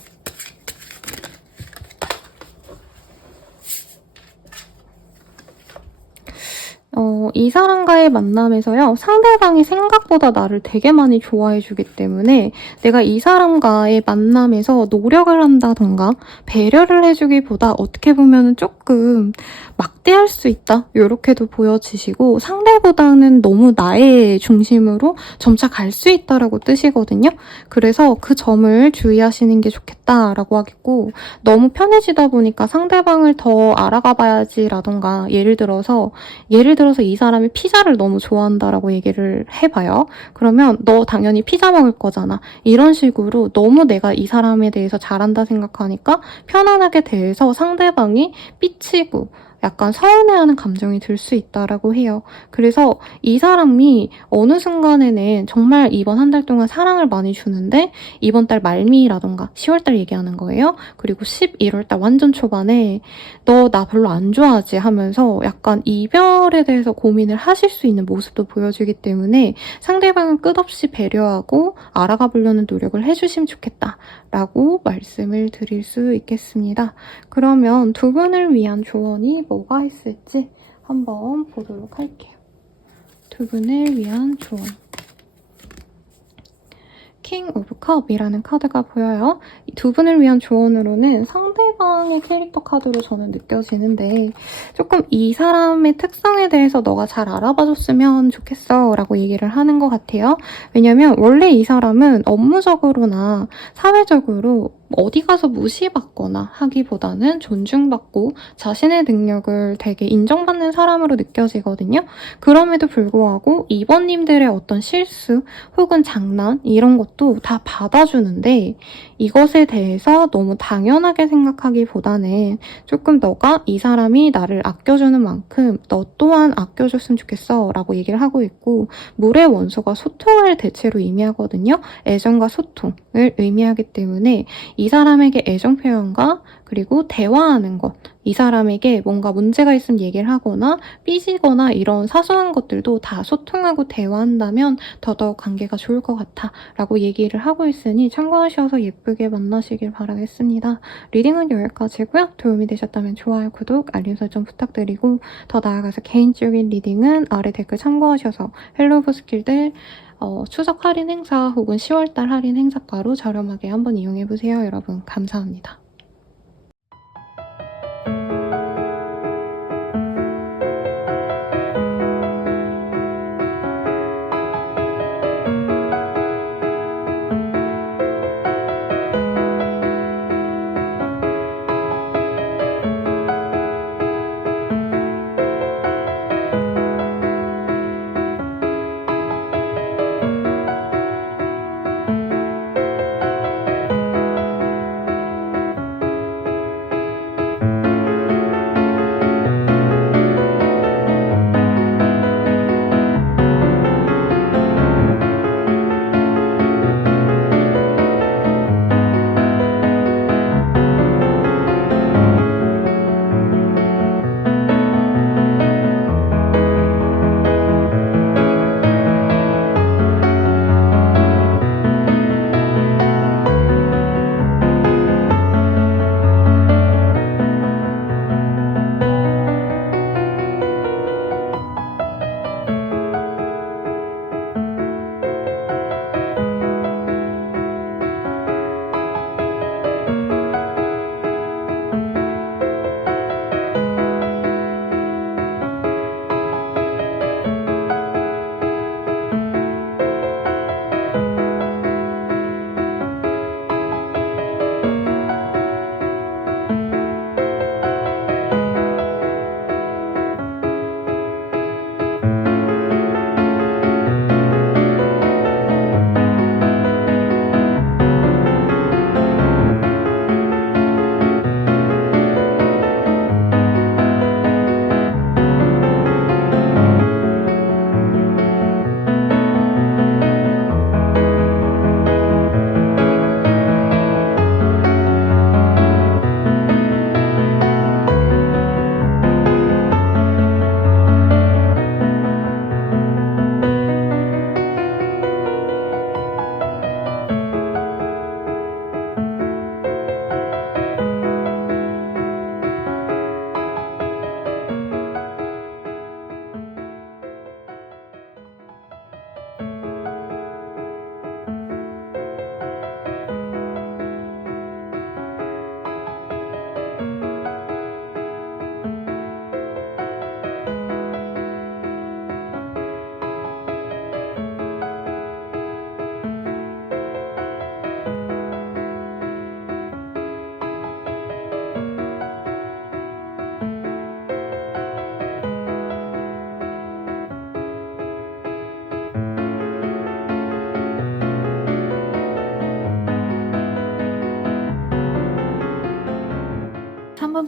이 사람과의 만남에서요, 상대방이 생각보다 나를 되게 많이 좋아해주기 때문에 내가 이 사람과의 만남에서 노력을 한다던가 배려를 해주기보다 어떻게 보면 조금 막대할 수 있다, 이렇게도 보여지시고 상대보다는 너무 나의 중심으로 점차 갈 수 있다라고 뜻이거든요. 그래서 그 점을 주의하시는 게 좋겠다라고 하겠고, 너무 편해지다 보니까 상대방을 더 알아가 봐야지라던가 예를 들어서 이 사람이 피자를 너무 좋아한다라고 얘기를 해봐요. 그러면 너 당연히 피자 먹을 거잖아. 이런 식으로 너무 내가 이 사람에 대해서 잘한다 생각하니까 편안하게 대해서 상대방이 삐치고 약간 서운해하는 감정이 들 수 있다라고 해요. 그래서 이 사람이 어느 순간에는 정말 이번 한 달 동안 사랑을 많이 주는데 이번 달 말미라던가 10월 달 얘기하는 거예요. 그리고 11월 달 완전 초반에 너 나 별로 안 좋아하지 하면서 약간 이별에 대해서 고민을 하실 수 있는 모습도 보여주기 때문에 상대방을 끝없이 배려하고 알아가 보려는 노력을 해주시면 좋겠다라고 말씀을 드릴 수 있겠습니다. 그러면 두 분을 위한 조언이 뭐가 있을지 한번 보도록 할게요. 두 분을 위한 조언. 킹 오브 컵이라는 카드가 보여요. 이 두 분을 위한 조언으로는 상대방의 캐릭터 카드로 저는 느껴지는데 조금 이 사람의 특성에 대해서 너가 잘 알아봐줬으면 좋겠어 라고 얘기를 하는 것 같아요. 왜냐면 원래 이 사람은 업무적으로나 사회적으로 어디 가서 무시받거나 하기보다는 존중받고 자신의 능력을 되게 인정받는 사람으로 느껴지거든요. 그럼에도 불구하고 2번님들의 어떤 실수 혹은 장난 이런 것도 다 받아주는데 이것에 대해서 너무 당연하게 생각하기보다는 조금 너가 이 사람이 나를 아껴주는 만큼 너 또한 아껴줬으면 좋겠어 라고 얘기를 하고 있고, 물의 원소가 소통을 대체로 의미하거든요. 애정과 소통을 의미하기 때문에 이 사람에게 애정 표현과 그리고 대화하는 것, 이 사람에게 뭔가 문제가 있으면 얘기를 하거나 삐지거나 이런 사소한 것들도 다 소통하고 대화한다면 더더욱 관계가 좋을 것 같아 라고 얘기를 하고 있으니 참고하셔서 예쁘게 만나시길 바라겠습니다. 리딩은 여기까지고요. 도움이 되셨다면 좋아요, 구독, 알림 설정 부탁드리고 더 나아가서 개인적인 리딩은 아래 댓글 참고하셔서 헬로브 스킬들 추석 할인 행사 혹은 10월달 할인 행사가로 저렴하게 한번 이용해보세요. 여러분 감사합니다.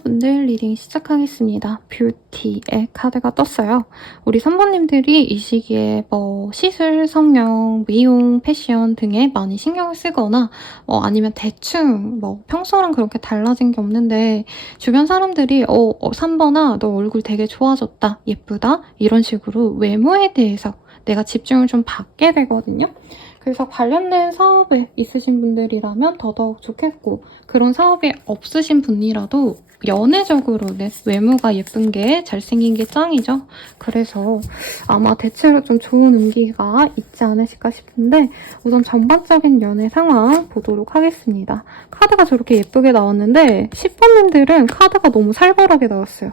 분들 리딩 시작하겠습니다. 뷰티의 카드가 떴어요. 우리 3번님들이 이 시기에 시술, 성형, 미용, 패션 등에 많이 신경을 쓰거나 아니면 대충 평소랑 그렇게 달라진 게 없는데 주변 사람들이 3번아 너 얼굴 되게 좋아졌다, 예쁘다 이런 식으로 외모에 대해서 내가 집중을 좀 받게 되거든요. 그래서 관련된 사업에 있으신 분들이라면 더더욱 좋겠고 그런 사업이 없으신 분이라도 연애적으로는 외모가 예쁜 게 잘생긴 게 짱이죠. 그래서 아마 대체로 좀 좋은 운기가 있지 않으실까 싶은데 우선 전반적인 연애 상황 보도록 하겠습니다. 카드가 저렇게 예쁘게 나왔는데 10번님들은 카드가 너무 살벌하게 나왔어요.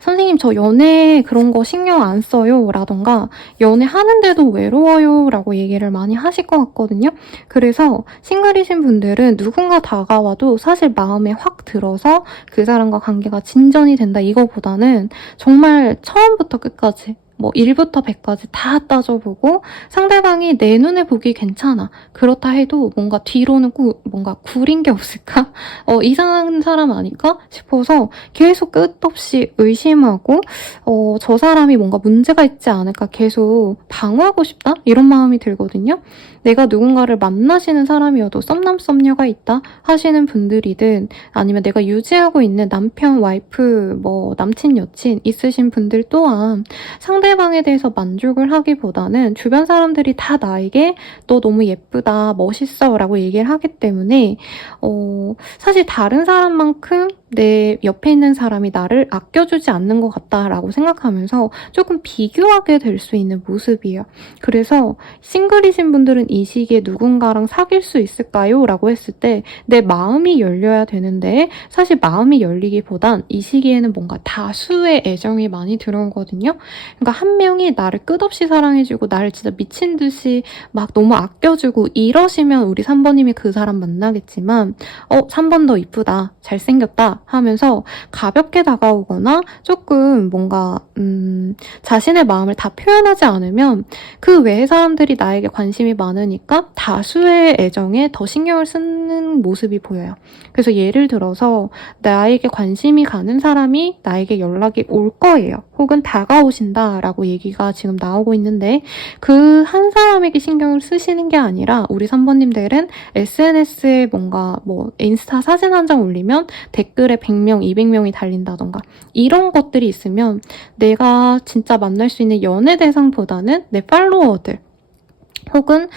선생님 저 연애 그런 거 신경 안 써요 라던가 연애하는데도 외로워요 라고 얘기를 많이 하실 것 같거든요. 그래서 싱글이신 분들은 누군가 다가와도 사실 마음에 확 들어서 그 사람과 관계가 진전이 된다 이거보다는 정말 처음부터 끝까지 1부터 100까지 다 따져보고 상대방이 내 눈에 보기 괜찮아. 그렇다 해도 뭔가 뒤로는 뭔가 구린 게 없을까? 이상한 사람 아닐까? 싶어서 계속 끝없이 의심하고 저 사람이 뭔가 문제가 있지 않을까 계속 방어하고 싶다? 이런 마음이 들거든요. 내가 누군가를 만나시는 사람이어도 썸남 썸녀가 있다 하시는 분들이든 아니면 내가 유지하고 있는 남편, 와이프, 남친, 여친 있으신 분들 또한 상대방에 대해서 만족을 하기보다는 주변 사람들이 다 나에게 너 너무 예쁘다, 멋있어 라고 얘기를 하기 때문에 사실 다른 사람만큼 내 옆에 있는 사람이 나를 아껴주지 않는 것 같다라고 생각하면서 조금 비교하게 될 수 있는 모습이에요. 그래서 싱글이신 분들은 이 시기에 누군가랑 사귈 수 있을까요? 라고 했을 때 내 마음이 열려야 되는데 사실 마음이 열리기보단 이 시기에는 뭔가 다수의 애정이 많이 들어오거든요. 그러니까 한 명이 나를 끝없이 사랑해주고 나를 진짜 미친 듯이 막 너무 아껴주고 이러시면 우리 3번님이 그 사람 만나겠지만 3번 더 이쁘다, 잘생겼다 하면서 가볍게 다가오거나 조금 뭔가 자신의 마음을 다 표현하지 않으면 그 외의 사람들이 나에게 관심이 많으니까 다수의 애정에 더 신경을 쓰는 모습이 보여요. 그래서 예를 들어서 나에게 관심이 가는 사람이 나에게 연락이 올 거예요. 혹은 다가오신다라고 얘기가 지금 나오고 있는데 그 한 사람에게 신경을 쓰시는 게 아니라 우리 3번님들은 SNS에 뭔가 인스타 사진 한 장 올리면 댓글에 100명, 200명이 달린다던가 이런 것들이 있으면 내가 진짜 만날 수 있는 연애 대상보다는 내 팔로워들 혹은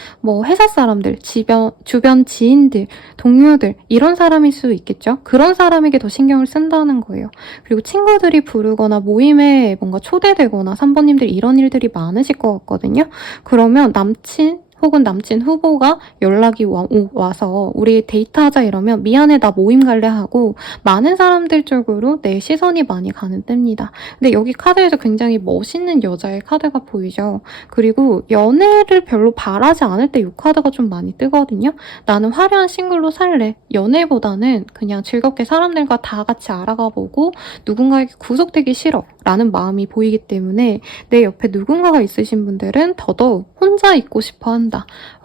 회사 사람들, 주변 지인들, 동료들 이런 사람일 수 있겠죠. 그런 사람에게 더 신경을 쓴다는 거예요. 그리고 친구들이 부르거나 모임에 뭔가 초대되거나 3번님들 이런 일들이 많으실 것 같거든요. 그러면 남친 혹은 남친 후보가 연락이 와서 우리 데이트하자 이러면 미안해 나 모임 갈래 하고 많은 사람들 쪽으로 내 시선이 많이 가는 때입니다. 근데 여기 카드에서 굉장히 멋있는 여자의 카드가 보이죠. 그리고 연애를 별로 바라지 않을 때 이 카드가 좀 많이 뜨거든요. 나는 화려한 싱글로 살래. 연애보다는 그냥 즐겁게 사람들과 다 같이 알아가보고 누군가에게 구속되기 싫어 라는 마음이 보이기 때문에 내 옆에 누군가가 있으신 분들은 더더욱 혼자 있고 싶어 한다.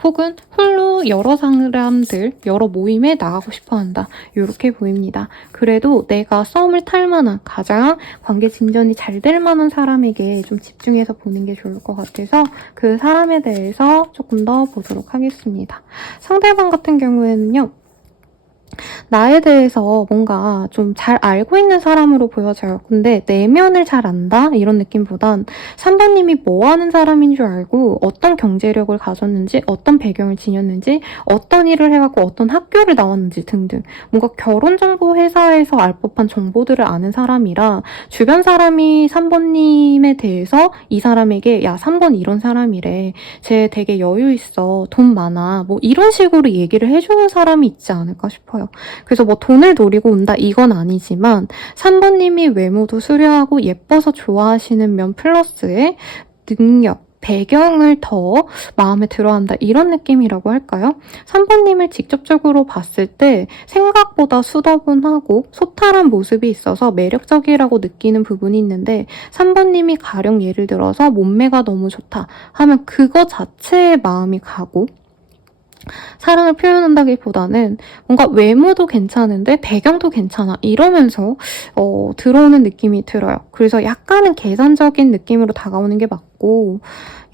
혹은 홀로 여러 사람들, 여러 모임에 나가고 싶어 한다. 이렇게 보입니다. 그래도 내가 썸을 탈 만한 가장 관계 진전이 잘 될 만한 사람에게 좀 집중해서 보는 게 좋을 것 같아서 그 사람에 대해서 조금 더 보도록 하겠습니다. 상대방 같은 경우에는요. 나에 대해서 뭔가 좀 잘 알고 있는 사람으로 보여져요. 근데 내면을 잘 안다? 이런 느낌보단 3번님이 뭐 하는 사람인 줄 알고 어떤 경제력을 가졌는지, 어떤 배경을 지녔는지, 어떤 일을 해갖고 어떤 학교를 나왔는지 등등 뭔가 결혼정보 회사에서 알 법한 정보들을 아는 사람이라 주변 사람이 3번님에 대해서 이 사람에게 야 3번 이런 사람이래. 쟤 되게 여유 있어. 돈 많아. 이런 식으로 얘기를 해주는 사람이 있지 않을까 싶어요. 그래서 돈을 노리고 온다 이건 아니지만 3번님이 외모도 수려하고 예뻐서 좋아하시는 면 플러스에 능력, 배경을 더 마음에 들어한다 이런 느낌이라고 할까요? 3번님을 직접적으로 봤을 때 생각보다 수더분하고 소탈한 모습이 있어서 매력적이라고 느끼는 부분이 있는데 3번님이 가령 예를 들어서 몸매가 너무 좋다 하면 그거 자체에 마음이 가고 사랑을 표현한다기보다는 뭔가 외모도 괜찮은데 배경도 괜찮아 이러면서 들어오는 느낌이 들어요. 그래서 약간은 계산적인 느낌으로 다가오는 게 맞고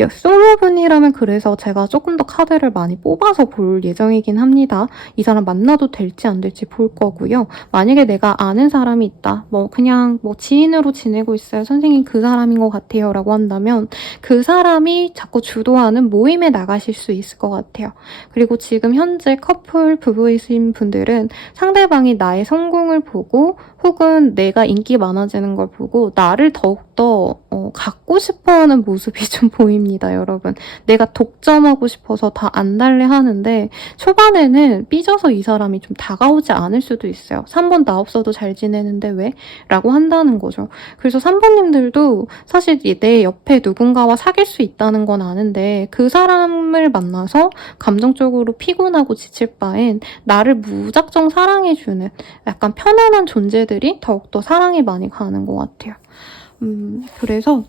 솔로분이라면 그래서 제가 조금 더 카드를 많이 뽑아서 볼 예정이긴 합니다. 이 사람 만나도 될지 안 될지 볼 거고요. 만약에 내가 아는 사람이 있다. 그냥 지인으로 지내고 있어요. 선생님 그 사람인 것 같아요. 라고 한다면 그 사람이 자꾸 주도하는 모임에 나가실 수 있을 것 같아요. 그리고 지금 현재 커플 부부이신 분들은 상대방이 나의 성공을 보고 혹은 내가 인기 많아지는 걸 보고 나를 더욱더 갖고 싶어하는 모습이 좀 보입니다, 여러분. 내가 독점하고 싶어서 다 안달래 하는데 초반에는 삐져서 이 사람이 좀 다가오지 않을 수도 있어요. 3번 나 없어도 잘 지내는데 왜? 라고 한다는 거죠. 그래서 3번님들도 사실 내 옆에 누군가와 사귈 수 있다는 건 아는데 그 사람을 만나서 감정적으로 피곤하고 지칠 바엔 나를 무작정 사랑해주는 약간 편안한 존재들이 더욱더 사랑이 많이 가는 것 같아요. 그래서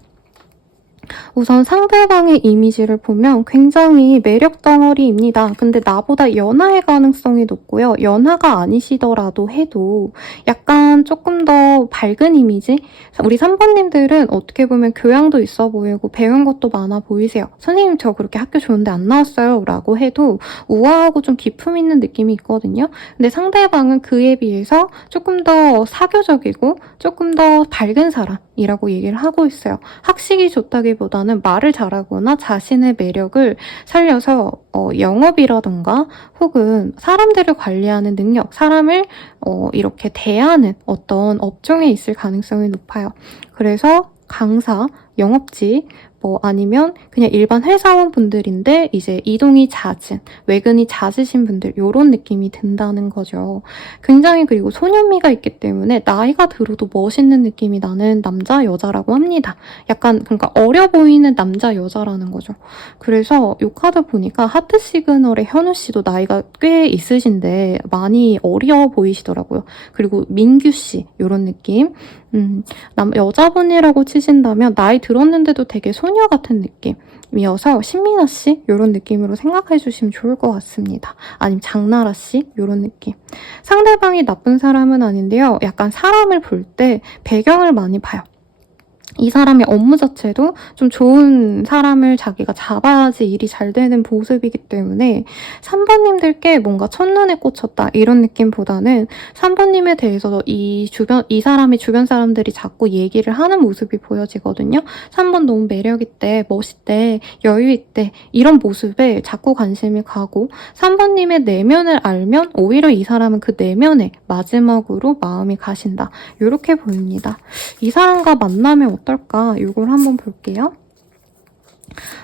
우선 상대방의 이미지를 보면 굉장히 매력 덩어리입니다. 근데 나보다 연하의 가능성이 높고요. 연하가 아니시더라도 해도 약간 조금 더 밝은 이미지? 우리 3번님들은 어떻게 보면 교양도 있어 보이고 배운 것도 많아 보이세요. 선생님 저 그렇게 학교 좋은데 안 나왔어요 라고 해도 우아하고 좀 기품 있는 느낌이 있거든요. 근데 상대방은 그에 비해서 조금 더 사교적이고 조금 더 밝은 사람이라고 얘기를 하고 있어요. 학식이 좋다기보다는 말을 잘하거나 자신의 매력을 살려서 영업이라던가 혹은 사람들을 관리하는 능력, 사람을 이렇게 대하는 어떤 업종에 있을 가능성이 높아요. 그래서 강사, 영업직, 아니면 그냥 일반 회사원분들인데 이제 이동이 잦은, 외근이 잦으신 분들 이런 느낌이 든다는 거죠. 굉장히 그리고 소년미가 있기 때문에 나이가 들어도 멋있는 느낌이 나는 남자, 여자라고 합니다. 약간 그러니까 어려 보이는 남자, 여자라는 거죠. 그래서 이 카드 보니까 하트 시그널의 현우 씨도 나이가 꽤 있으신데 많이 어려 보이시더라고요. 그리고 민규 씨 이런 느낌. 여자분이라고 치신다면 나이 들었는데도 되게 소녀 같은 느낌이어서 신민아 씨 이런 느낌으로 생각해 주시면 좋을 것 같습니다. 아니면 장나라 씨 이런 느낌. 상대방이 나쁜 사람은 아닌데요. 약간 사람을 볼 때 배경을 많이 봐요. 이 사람의 업무 자체도 좀 좋은 사람을 자기가 잡아야지 일이 잘 되는 모습이기 때문에 3번님들께 뭔가 첫눈에 꽂혔다 이런 느낌보다는 3번님에 대해서 이 사람의 주변 사람들이 자꾸 얘기를 하는 모습이 보여지거든요. 3번 너무 매력있대, 멋있대, 여유있대 이런 모습에 자꾸 관심이 가고 3번님의 내면을 알면 오히려 이 사람은 그 내면에 마지막으로 마음이 가신다. 이렇게 보입니다. 이 사람과 만나면 어떨까? 이걸 한번 볼게요.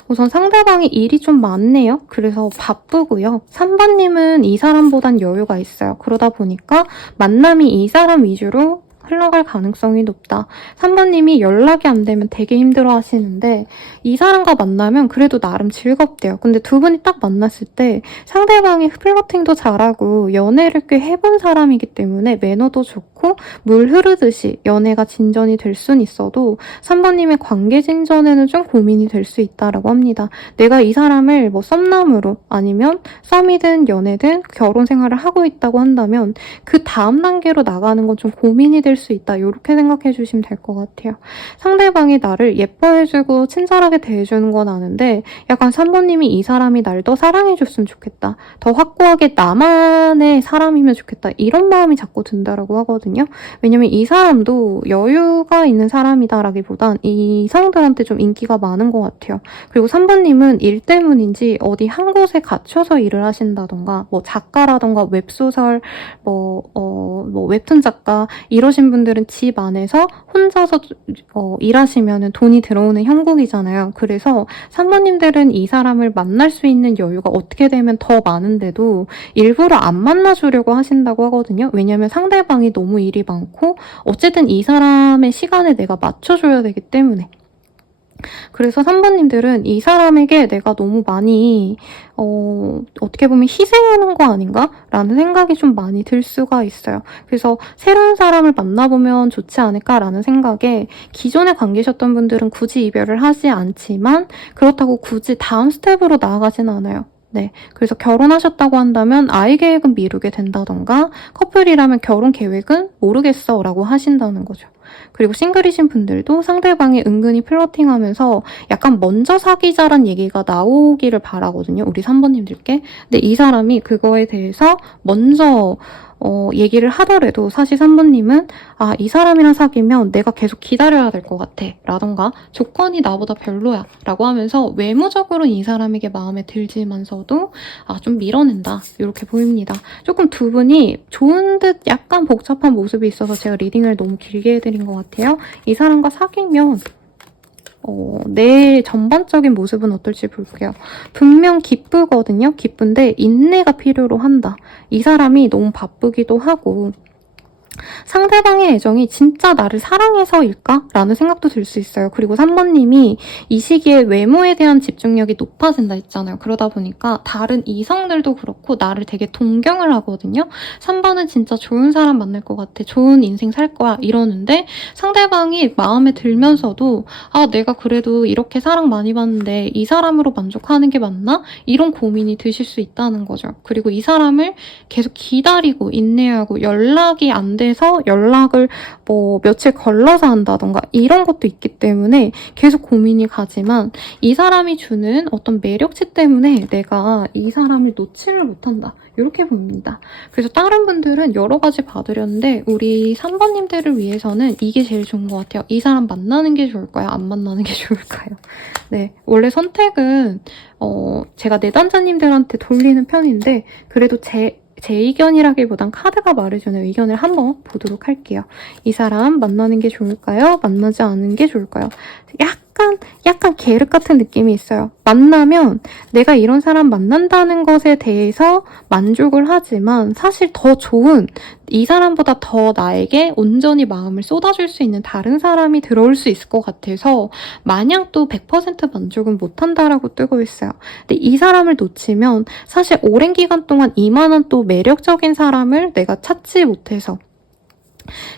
우선 상대방이 일이 좀 많네요. 그래서 바쁘고요. 3번님은 이 사람보단 여유가 있어요. 그러다 보니까 만남이 이 사람 위주로 흘러갈 가능성이 높다. 3번님이 연락이 안 되면 되게 힘들어 하시는데 이 사람과 만나면 그래도 나름 즐겁대요. 근데 두 분이 딱 만났을 때 상대방이 플러팅도 잘하고 연애를 꽤 해본 사람이기 때문에 매너도 좋고 물 흐르듯이 연애가 진전이 될 순 있어도 3번님의 관계 진전에는 좀 고민이 될 수 있다라고 합니다. 내가 이 사람을 썸남으로 아니면 썸이든 연애든 결혼 생활을 하고 있다고 한다면 그 다음 단계로 나가는 건 좀 고민이 될 수 있다. 이렇게 생각해 주시면 될 것 같아요. 상대방이 나를 예뻐해주고 친절하게 대해주는 건 아는데 약간 3번님이 이 사람이 날 더 사랑해줬으면 좋겠다. 더 확고하게 나만의 사람이면 좋겠다. 이런 마음이 자꾸 든다라고 하거든요. 왜냐면 이 사람도 여유가 있는 사람이다라기보단 이성들한테 좀 인기가 많은 것 같아요. 그리고 3번님은 일 때문인지 어디 한 곳에 갇혀서 일을 하신다던가 작가라던가 웹소설 웹툰 작가 이러신 분들은 집 안에서 혼자서 일하시면 돈이 들어오는 형국이잖아요. 그래서 3번님들은 이 사람을 만날 수 있는 여유가 어떻게 되면 더 많은데도 일부러 안 만나주려고 하신다고 하거든요. 왜냐면 상대방이 너무 일이 많고 어쨌든 이 사람의 시간에 내가 맞춰줘야 되기 때문에. 그래서 3번님들은 이 사람에게 내가 너무 많이 어떻게 보면 희생하는 거 아닌가? 라는 생각이 좀 많이 들 수가 있어요. 그래서 새로운 사람을 만나보면 좋지 않을까라는 생각에 기존에 관계셨던 분들은 굳이 이별을 하지 않지만 그렇다고 굳이 다음 스텝으로 나아가진 않아요. 네, 그래서 결혼하셨다고 한다면 아이 계획은 미루게 된다던가 커플이라면 결혼 계획은 모르겠어 라고 하신다는 거죠. 그리고 싱글이신 분들도 상대방이 은근히 플러팅하면서 약간 먼저 사귀자란 얘기가 나오기를 바라거든요. 우리 3번님들께. 근데 이 사람이 그거에 대해서 먼저 얘기를 하더라도 사실 3번님은 이 사람이랑 사귀면 내가 계속 기다려야 될 것 같아 라던가 조건이 나보다 별로야 라고 하면서 외모적으로 이 사람에게 마음에 들지만서도 좀 밀어낸다 이렇게 보입니다. 조금 두 분이 좋은 듯 약간 복잡한 모습이 있어서 제가 리딩을 너무 길게 해드린 것 같아요. 이 사람과 사귀면 내 전반적인 모습은 어떨지 볼게요. 분명 기쁘거든요. 기쁜데 인내가 필요로 한다. 이 사람이 너무 바쁘기도 하고 상대방의 애정이 진짜 나를 사랑해서일까? 라는 생각도 들 수 있어요. 그리고 3번님이 이 시기에 외모에 대한 집중력이 높아진다 했잖아요. 그러다 보니까 다른 이성들도 그렇고 나를 되게 동경을 하거든요. 3번은 진짜 좋은 사람 만날 것 같아. 좋은 인생 살 거야. 이러는데 상대방이 마음에 들면서도 아, 내가 그래도 이렇게 사랑 많이 받는데 이 사람으로 만족하는 게 맞나? 이런 고민이 드실 수 있다는 거죠. 그리고 이 사람을 계속 기다리고 인내하고 연락이 안 돼서 연락을 뭐 며칠 걸러서 한다던가 이런 것도 있기 때문에 계속 고민이 가지만 이 사람이 주는 어떤 매력치 때문에 내가 이 사람을 놓지를 못한다. 이렇게 봅니다. 그래서 다른 분들은 여러 가지 받으렸는데 우리 3번님들을 위해서는 이게 제일 좋은 것 같아요. 이 사람 만나는 게 좋을까요? 안 만나는 게 좋을까요? 네, 원래 선택은 제가 내담자님들한테 돌리는 편인데 그래도 제 의견이라기보단 카드가 말해주는 의견을 한번 보도록 할게요. 이 사람 만나는 게 좋을까요? 만나지 않는 게 좋을까요? 약간 계륵 같은 느낌이 있어요. 만나면 내가 이런 사람 만난다는 것에 대해서 만족을 하지만 사실 더 좋은 이 사람보다 더 나에게 온전히 마음을 쏟아줄 수 있는 다른 사람이 들어올 수 있을 것 같아서 마냥 또 100% 만족은 못한다라고 뜨고 있어요. 근데 이 사람을 놓치면 사실 오랜 기간 동안 이만한 또 매력적인 사람을 내가 찾지 못해서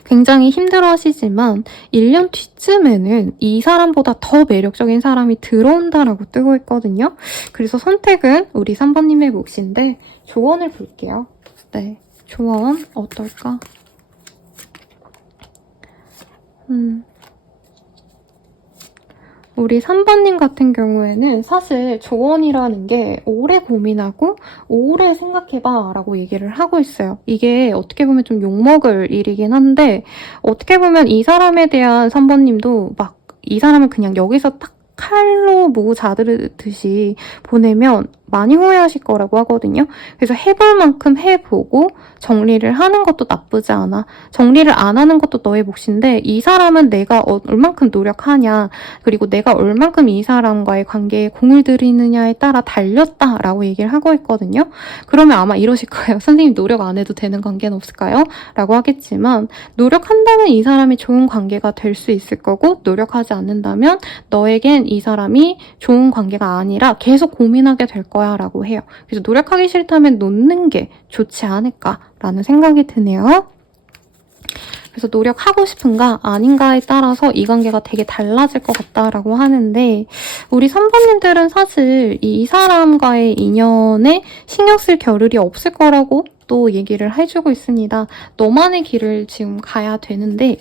굉장히 힘들어 하시지만 1년 뒤쯤에는 이 사람보다 더 매력적인 사람이 들어온다라고 뜨고 있거든요. 그래서 선택은 우리 3번님의 몫인데 조언을 볼게요. 네, 조언 어떨까? 우리 3번님 같은 경우에는 사실 조언이라는 게 오래 고민하고 오래 생각해봐 라고 얘기를 하고 있어요. 이게 어떻게 보면 좀 욕먹을 일이긴 한데 어떻게 보면 이 사람에 대한 3번님도 막 이 사람을 그냥 여기서 딱 칼로 모 자르듯이 보내면 많이 후회하실 거라고 하거든요. 그래서 해볼 만큼 해보고 정리를 하는 것도 나쁘지 않아. 정리를 안 하는 것도 너의 몫인데 이 사람은 내가 얼만큼 노력하냐 그리고 내가 얼만큼 이 사람과의 관계에 공을 들이느냐에 따라 달렸다라고 얘기를 하고 있거든요. 그러면 아마 이러실 거예요. 선생님 노력 안 해도 되는 관계는 없을까요? 라고 하겠지만 노력한다면 이 사람이 좋은 관계가 될 수 있을 거고 노력하지 않는다면 너에겐 이 사람이 좋은 관계가 아니라 계속 고민하게 될 거야 라고 해요. 그래서 노력하기 싫다면 놓는 게 좋지 않을까라는 생각이 드네요. 그래서 노력하고 싶은가 아닌가에 따라서 이 관계가 되게 달라질 것 같다라고 하는데 우리 3번님들은 사실 이 사람과의 인연에 신경 쓸 겨를이 없을 거라고 또 얘기를 해주고 있습니다. 너만의 길을 지금 가야 되는데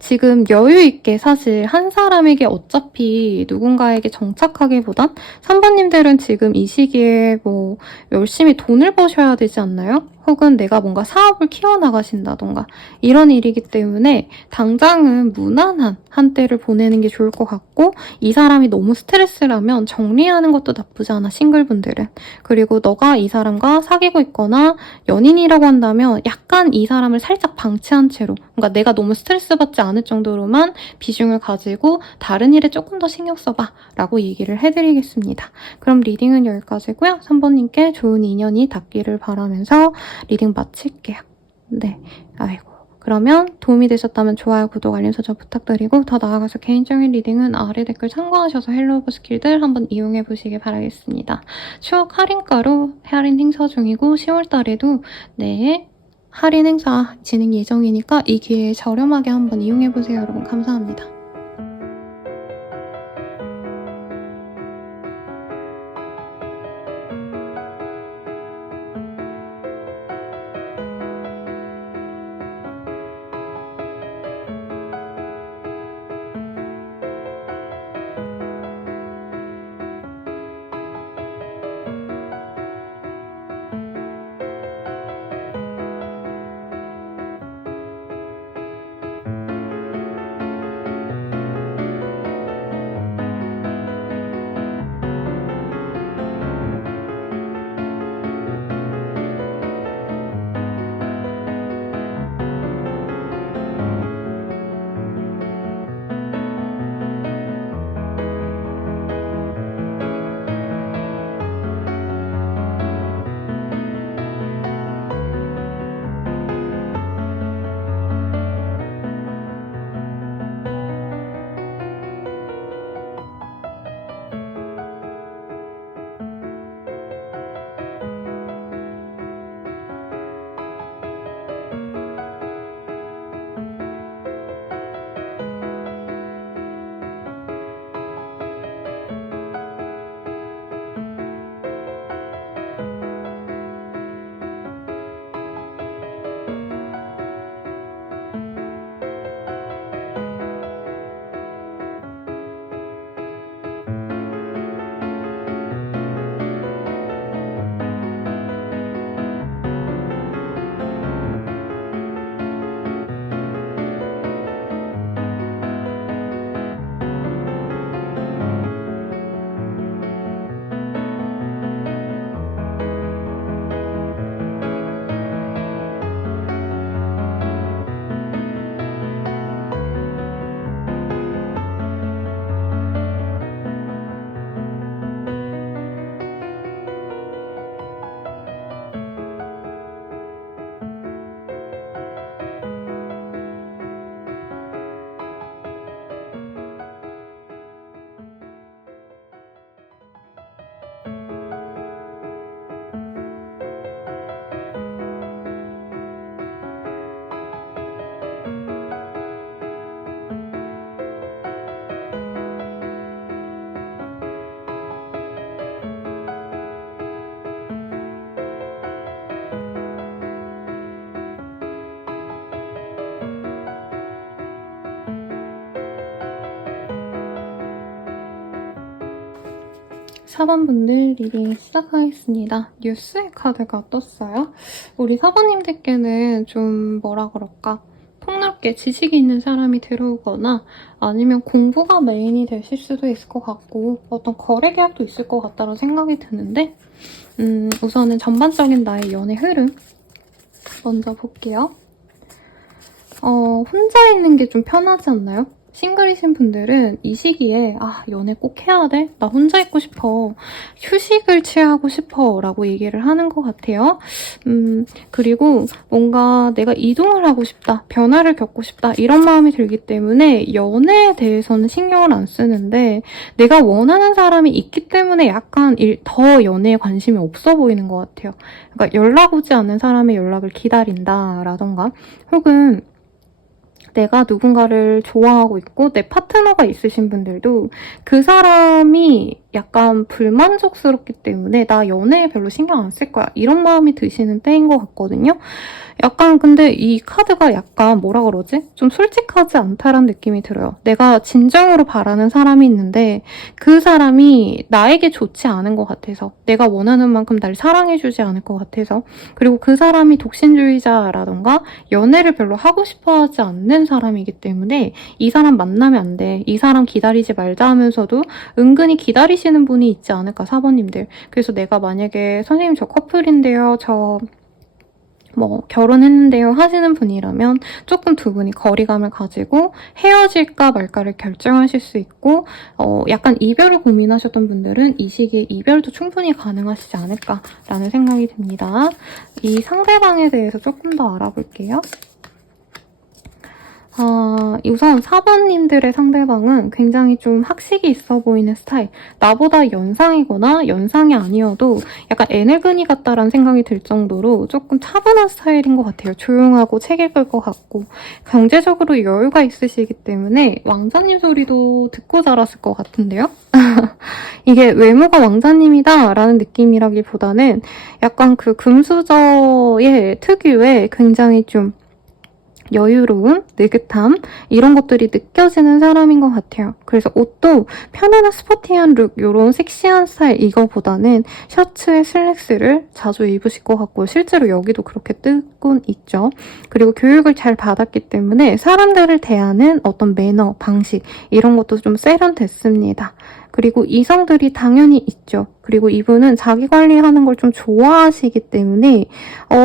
지금 여유 있게 사실 한 사람에게 어차피 누군가에게 정착하기보단 3번님들은 지금 이 시기에 뭐 열심히 돈을 버셔야 되지 않나요? 혹은 내가 뭔가 사업을 키워나가신다던가 이런 일이기 때문에 당장은 무난한 한때를 보내는 게 좋을 것 같고 이 사람이 너무 스트레스라면 정리하는 것도 나쁘지 않아, 싱글분들은. 그리고 너가 이 사람과 사귀고 있거나 연인이라고 한다면 약간 이 사람을 살짝 방치한 채로 그러니까 내가 너무 스트레스 받지 않을 정도로만 비중을 가지고 다른 일에 조금 더 신경 써봐 라고 얘기를 해드리겠습니다. 그럼 리딩은 여기까지고요. 3번님께 좋은 인연이 닿기를 바라면서 리딩 마칠게요. 네, 아이고. 그러면 도움이 되셨다면 좋아요, 구독, 알림 설정 부탁드리고 더 나아가서 개인적인 리딩은 아래 댓글 참고하셔서 헬로우브 스킬들 한번 이용해 보시길 바라겠습니다. 추억 할인가로 할인 행사 중이고 10월달에도 네 할인 행사 진행 예정이니까 이 기회에 저렴하게 한번 이용해 보세요. 여러분 감사합니다. 4번분들 리딩 시작하겠습니다. 뉴스의 카드가 떴어요. 우리 4번님들께는 좀 뭐라 그럴까? 폭넓게 지식이 있는 사람이 들어오거나 아니면 공부가 메인이 되실 수도 있을 것 같고 어떤 거래 계약도 있을 것 같다는 생각이 드는데 우선은 전반적인 나의 연애 흐름 먼저 볼게요. 혼자 있는 게 좀 편하지 않나요? 싱글이신 분들은 이 시기에 연애 꼭 해야 돼? 나 혼자 있고 싶어. 휴식을 취하고 싶어 라고 얘기를 하는 것 같아요. 그리고 뭔가 내가 이동을 하고 싶다, 변화를 겪고 싶다 이런 마음이 들기 때문에 연애에 대해서는 신경을 안 쓰는데 내가 원하는 사람이 있기 때문에 약간 더 연애에 관심이 없어 보이는 것 같아요. 그러니까 연락 오지 않는 사람의 연락을 기다린다라던가 혹은 내가 누군가를 좋아하고 있고 내 파트너가 있으신 분들도 그 사람이 약간 불만족스럽기 때문에 나 연애에 별로 신경 안 쓸 거야 이런 마음이 드시는 때인 것 같거든요. 약간 근데 이 카드가 약간 뭐라 그러지? 좀 솔직하지 않다라는 느낌이 들어요. 내가 진정으로 바라는 사람이 있는데 그 사람이 나에게 좋지 않은 것 같아서 내가 원하는 만큼 날 사랑해주지 않을 것 같아서 그리고 그 사람이 독신주의자라던가 연애를 별로 하고 싶어하지 않는 사람이기 때문에 이 사람 만나면 안 돼. 이 사람 기다리지 말자 하면서도 은근히 기다리시는 분이 있지 않을까 4번님들. 그래서 내가 만약에 선생님 저 커플인데요. 저 결혼했는데요 하시는 분이라면 조금 두 분이 거리감을 가지고 헤어질까 말까를 결정하실 수 있고 약간 이별을 고민하셨던 분들은 이 시기에 이별도 충분히 가능하시지 않을까라는 생각이 듭니다. 이 상대방에 대해서 조금 더 알아볼게요. 우선 4번님들의 상대방은 굉장히 좀 학식이 있어 보이는 스타일. 나보다 연상이거나 연상이 아니어도 약간 애늙은이 같다라는 생각이 들 정도로 조금 차분한 스타일인 것 같아요. 조용하고 책 읽을 것 같고 경제적으로 여유가 있으시기 때문에 왕자님 소리도 듣고 자랐을 것 같은데요? 이게 외모가 왕자님이다 라는 느낌이라기보다는 약간 그 금수저의 특유의 굉장히 좀 여유로움, 느긋함 이런 것들이 느껴지는 사람인 것 같아요. 그래서 옷도 편안한 스포티한 룩 이런 섹시한 스타일 이거보다는 셔츠에 슬랙스를 자주 입으실 것 같고 실제로 여기도 그렇게 뜨곤 있죠. 그리고 교육을 잘 받았기 때문에 사람들을 대하는 어떤 매너, 방식 이런 것도 좀 세련됐습니다. 그리고 이성들이 당연히 있죠. 그리고 이분은 자기 관리하는 걸 좀 좋아하시기 때문에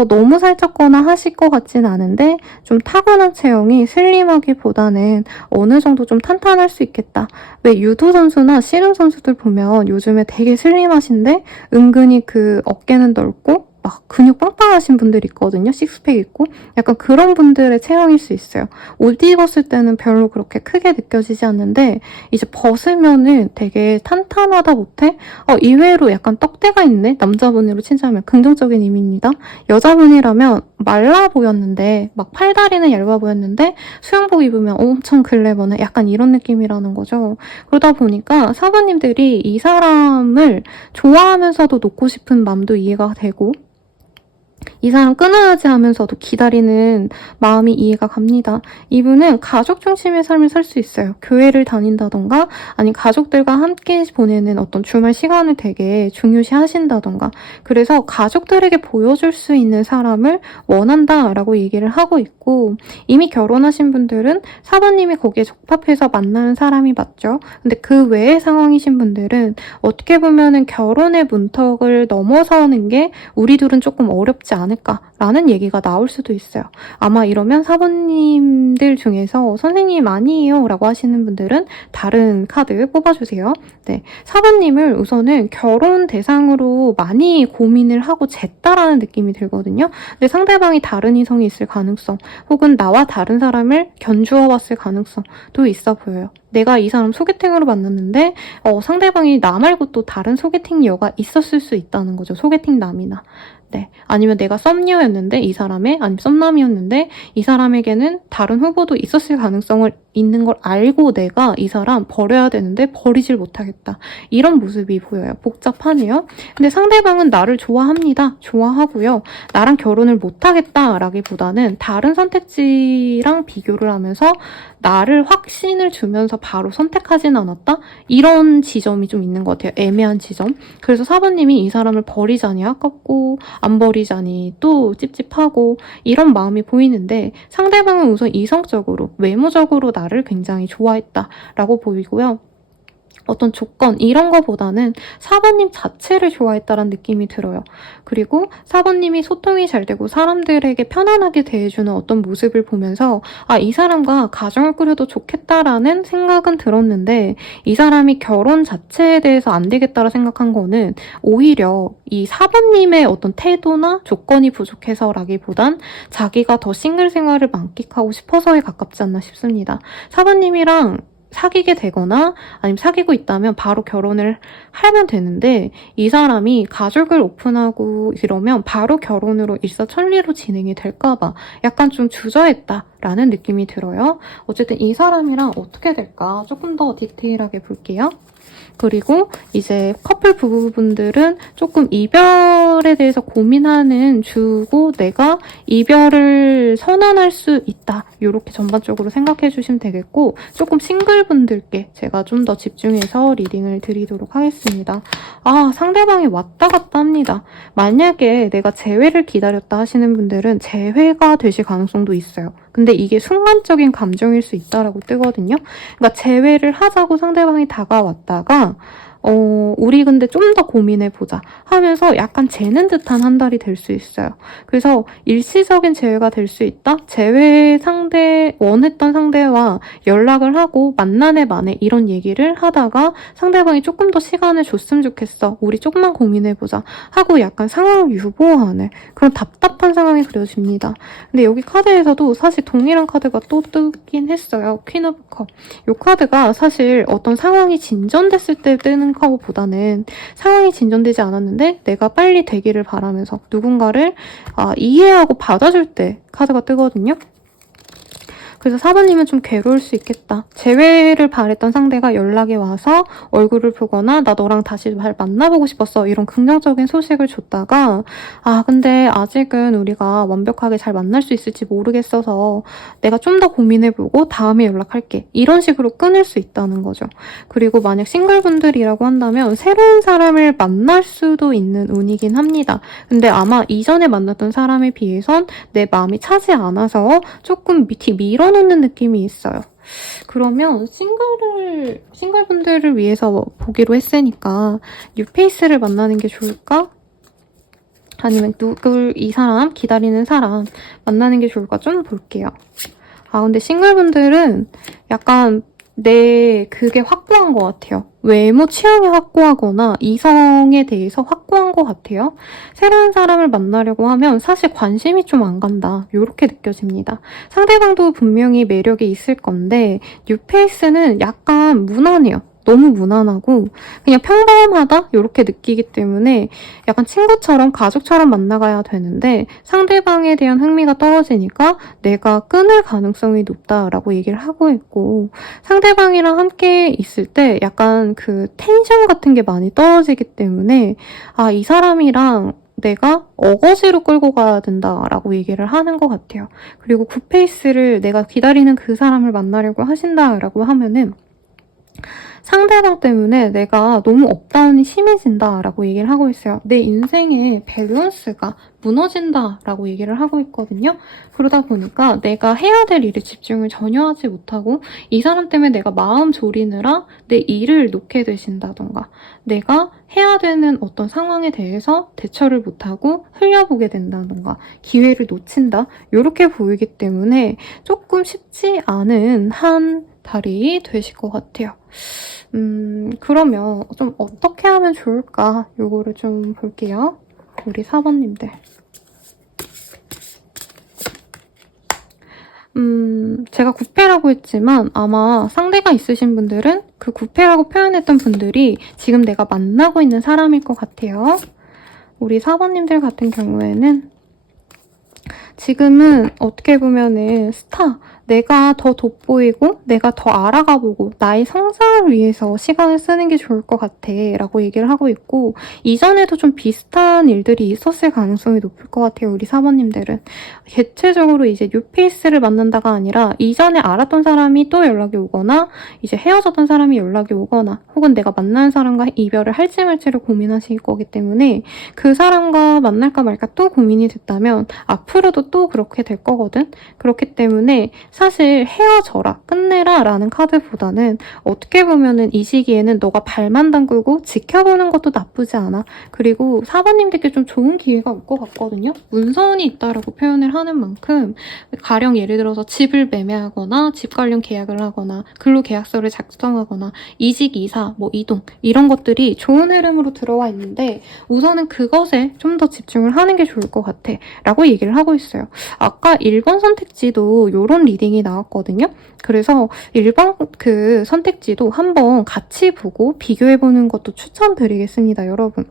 너무 살쪘거나 하실 것 같진 않은데 좀 타고난 체형이 슬림하기보다는 어느 정도 좀 탄탄할 수 있겠다. 왜 유도 선수나 씨름 선수들 보면 요즘에 되게 슬림하신데 은근히 그 어깨는 넓고 막 근육 빵빵하신 분들 있거든요. 식스팩 있고 약간 그런 분들의 체형일 수 있어요. 옷 입었을 때는 별로 그렇게 크게 느껴지지 않는데 이제 벗으면은 되게 탄탄하다 못해 의외로 약간 떡대가 있네. 남자분으로 친자면 긍정적인 의미입니다. 여자분이라면 말라 보였는데 막 팔다리는 얇아 보였는데 수영복 입으면 엄청 글래머네. 약간 이런 느낌이라는 거죠. 그러다 보니까 사부님들이 이 사람을 좋아하면서도 놓고 싶은 마음도 이해가 되고 이 사람 끊어야지 하면서도 기다리는 마음이 이해가 갑니다. 이분은 가족 중심의 삶을 살 수 있어요. 교회를 다닌다던가 아니면 가족들과 함께 보내는 어떤 주말 시간을 되게 중요시 하신다던가 그래서 가족들에게 보여줄 수 있는 사람을 원한다라고 얘기를 하고 있고 이미 결혼하신 분들은 사부님이 거기에 적합해서 만나는 사람이 맞죠. 근데 그 외의 상황이신 분들은 어떻게 보면은 결혼의 문턱을 넘어서는 게 우리 둘은 조금 어렵지 않을까라는 얘기가 나올 수도 있어요. 아마 이러면 사부님들 중에서 선생님 아니에요 라고 하시는 분들은 다른 카드 뽑아주세요. 네, 사부님을 우선은 결혼 대상으로 많이 고민을 하고 쟀다라는 느낌이 들거든요. 근데 상대방이 다른 이성이 있을 가능성 혹은 나와 다른 사람을 견주어 봤을 가능성도 있어 보여요. 내가 이 사람 소개팅으로 만났는데 상대방이 나 말고 또 다른 소개팅 여가 있었을 수 있다는 거죠. 소개팅 남이나. 네. 아니면 내가 썸녀였는데 이 사람의 아니면 썸남이었는데 이 사람에게는 다른 후보도 있었을 가능성을 있는 걸 알고 내가 이 사람 버려야 되는데 버리질 못하겠다. 이런 모습이 보여요. 복잡하네요. 근데 상대방은 나를 좋아합니다. 좋아하고요. 나랑 결혼을 못하겠다라기보다는 다른 선택지랑 비교를 하면서 나를 확신을 주면서 바로 선택하진 않았다? 이런 지점이 좀 있는 것 같아요. 애매한 지점. 그래서 4번님이 이 사람을 버리자니 아깝고 안 버리자니 또 찝찝하고 이런 마음이 보이는데 상대방은 우선 이성적으로 외모적으로 나를 굉장히 좋아했다라고 보이고요. 어떤 조건 이런 거보다는 4번님 자체를 좋아했다는 느낌이 들어요. 그리고 4번님이 소통이 잘 되고 사람들에게 편안하게 대해주는 어떤 모습을 보면서 아, 이 사람과 가정을 꾸려도 좋겠다라는 생각은 들었는데 이 사람이 결혼 자체에 대해서 안 되겠다라 생각한 거는 오히려 이 4번님의 어떤 태도나 조건이 부족해서라기보단 자기가 더 싱글 생활을 만끽하고 싶어서에 가깝지 않나 싶습니다. 4번님이랑 사귀게 되거나 아니면 사귀고 있다면 바로 결혼을 하면 되는데 이 사람이 가족을 오픈하고 이러면 바로 결혼으로 일사천리로 진행이 될까봐 약간 좀 주저했다라는 느낌이 들어요. 어쨌든 이 사람이랑 어떻게 될까 조금 더 디테일하게 볼게요. 그리고 이제 커플 부부분들은 조금 이별에 대해서 고민하는 주고 내가 이별을 선언할 수 있다. 이렇게 전반적으로 생각해 주시면 되겠고 조금 싱글분들께 제가 좀 더 집중해서 리딩을 드리도록 하겠습니다. 아, 상대방이 왔다 갔다 합니다. 만약에 내가 재회를 기다렸다 하시는 분들은 재회가 되실 가능성도 있어요. 근데 이게 순간적인 감정일 수 있다라고 뜨거든요. 그러니까 재회를 하자고 상대방이 다가왔다가 우리 근데 좀 더 고민해보자 하면서 약간 재는 듯한 한 달이 될 수 있어요. 그래서 일시적인 재회가 될 수 있다? 재회 원했던 상대와 연락을 하고 만나네 마네 이런 얘기를 하다가 상대방이 조금 더 시간을 줬으면 좋겠어. 우리 조금만 고민해보자 하고 약간 상황을 유보하는 그런 답답한 상황이 그려집니다. 근데 여기 카드에서도 사실 동일한 카드가 또 뜨긴 했어요. 퀸 오브 컵. 이 카드가 사실 어떤 상황이 진전됐을 때 뜨는 카드보다는 상황이 진전되지 않았는데 내가 빨리 되기를 바라면서 누군가를 이해하고 받아줄 때 카드가 뜨거든요. 그래서 4번님은 좀 괴로울 수 있겠다. 재회를 바랬던 상대가 연락이 와서 얼굴을 보거나 나 너랑 다시 잘 만나보고 싶었어. 이런 긍정적인 소식을 줬다가 근데 아직은 우리가 완벽하게 잘 만날 수 있을지 모르겠어서 내가 좀 더 고민해보고 다음에 연락할게. 이런 식으로 끊을 수 있다는 거죠. 그리고 만약 싱글분들이라고 한다면 새로운 사람을 만날 수도 있는 운이긴 합니다. 근데 아마 이전에 만났던 사람에 비해선 내 마음이 차지 않아서 조금 밀어놓는 느낌이 있어요. 그러면 싱글분들을 위해서 보기로 했으니까 뉴페이스를 만나는 게 좋을까? 아니면 이 사람, 기다리는 사람 만나는 게 좋을까? 좀 볼게요. 근데 싱글분들은 약간 그게 확고한 것 같아요. 외모 취향이 확고하거나 이성에 대해서 확고한 것 같아요. 새로운 사람을 만나려고 하면 사실 관심이 좀 안 간다. 이렇게 느껴집니다. 상대방도 분명히 매력이 있을 건데 뉴페이스는 약간 무난해요. 너무 무난하고 그냥 평범하다? 이렇게 느끼기 때문에 약간 친구처럼 가족처럼 만나가야 되는데 상대방에 대한 흥미가 떨어지니까 내가 끊을 가능성이 높다라고 얘기를 하고 있고 상대방이랑 함께 있을 때 약간 그 텐션 같은 게 많이 떨어지기 때문에 이 사람이랑 내가 어거지로 끌고 가야 된다라고 얘기를 하는 것 같아요. 그리고 굿페이스를 내가 기다리는 그 사람을 만나려고 하신다라고 하면은 상대방 때문에 내가 너무 업다운이 심해진다라고 얘기를 하고 있어요. 내 인생의 밸런스가 무너진다라고 얘기를 하고 있거든요. 그러다 보니까 내가 해야 될 일에 집중을 전혀 하지 못하고 이 사람 때문에 내가 마음 졸이느라 내 일을 놓게 되신다던가 내가 해야 되는 어떤 상황에 대해서 대처를 못하고 흘려보게 된다던가 기회를 놓친다 이렇게 보이기 때문에 조금 쉽지 않은 한 달이 되실 것 같아요. 그러면 좀 어떻게 하면 좋을까? 요거를 좀 볼게요. 우리 4번님들. 제가 구패라고 했지만 아마 상대가 있으신 분들은 그 구패라고 표현했던 분들이 지금 내가 만나고 있는 사람일 것 같아요. 우리 4번님들 같은 경우에는 지금은 어떻게 보면은 스타, 내가 더 돋보이고 내가 더 알아가보고 나의 성장을 위해서 시간을 쓰는 게 좋을 것 같아 라고 얘기를 하고 있고, 이전에도 좀 비슷한 일들이 있었을 가능성이 높을 것 같아요. 우리 사모님들은 대체적으로 이제 뉴페이스를 만난다가 아니라 이전에 알았던 사람이 또 연락이 오거나 이제 헤어졌던 사람이 연락이 오거나 혹은 내가 만난 사람과 이별을 할지 말지를 고민하실 거기 때문에 그 사람과 만날까 말까 또 고민이 됐다면 앞으로도 또 그렇게 될 거거든. 그렇기 때문에 사실 헤어져라, 끝내라 라는 카드보다는 어떻게 보면은 이 시기에는 너가 발만 담그고 지켜보는 것도 나쁘지 않아. 그리고 사모님들께 좀 좋은 기회가 올 것 같거든요. 문서운이 있다라고 표현을 하는 만큼 가령 예를 들어서 집을 매매하거나 집 관련 계약을 하거나 근로계약서를 작성하거나 이직, 이사, 뭐 이동 이런 것들이 좋은 흐름으로 들어와 있는데 우선은 그것에 좀 더 집중을 하는 게 좋을 것 같아 라고 얘기를 하고 있어요. 아까 1번 선택지도 이런 리딩이 나왔거든요. 그래서 1번 그 선택지도 한번 같이 보고 비교해보는 것도 추천드리겠습니다, 여러분.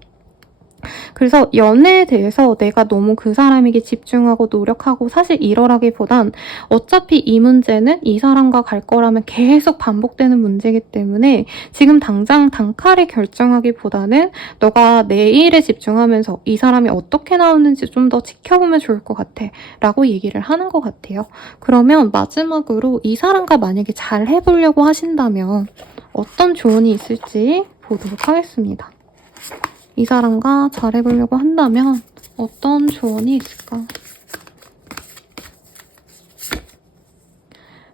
그래서 연애에 대해서 내가 너무 그 사람에게 집중하고 노력하고 사실 이러라기보단 어차피 이 문제는 이 사람과 갈 거라면 계속 반복되는 문제이기 때문에 지금 당장 단칼에 결정하기보다는 너가 내일에 집중하면서 이 사람이 어떻게 나오는지 좀 더 지켜보면 좋을 것 같아 라고 얘기를 하는 것 같아요. 그러면 마지막으로 이 사람과 만약에 잘 해보려고 하신다면 어떤 조언이 있을지 보도록 하겠습니다. 이 사람과 잘해보려고 한다면 어떤 조언이 있을까?